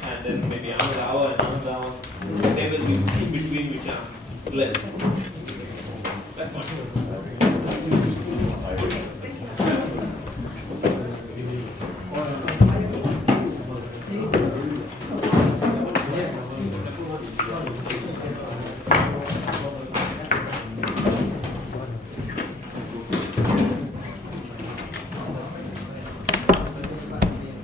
And then maybe another hour and another hour. They will be in between which are less. That's fine.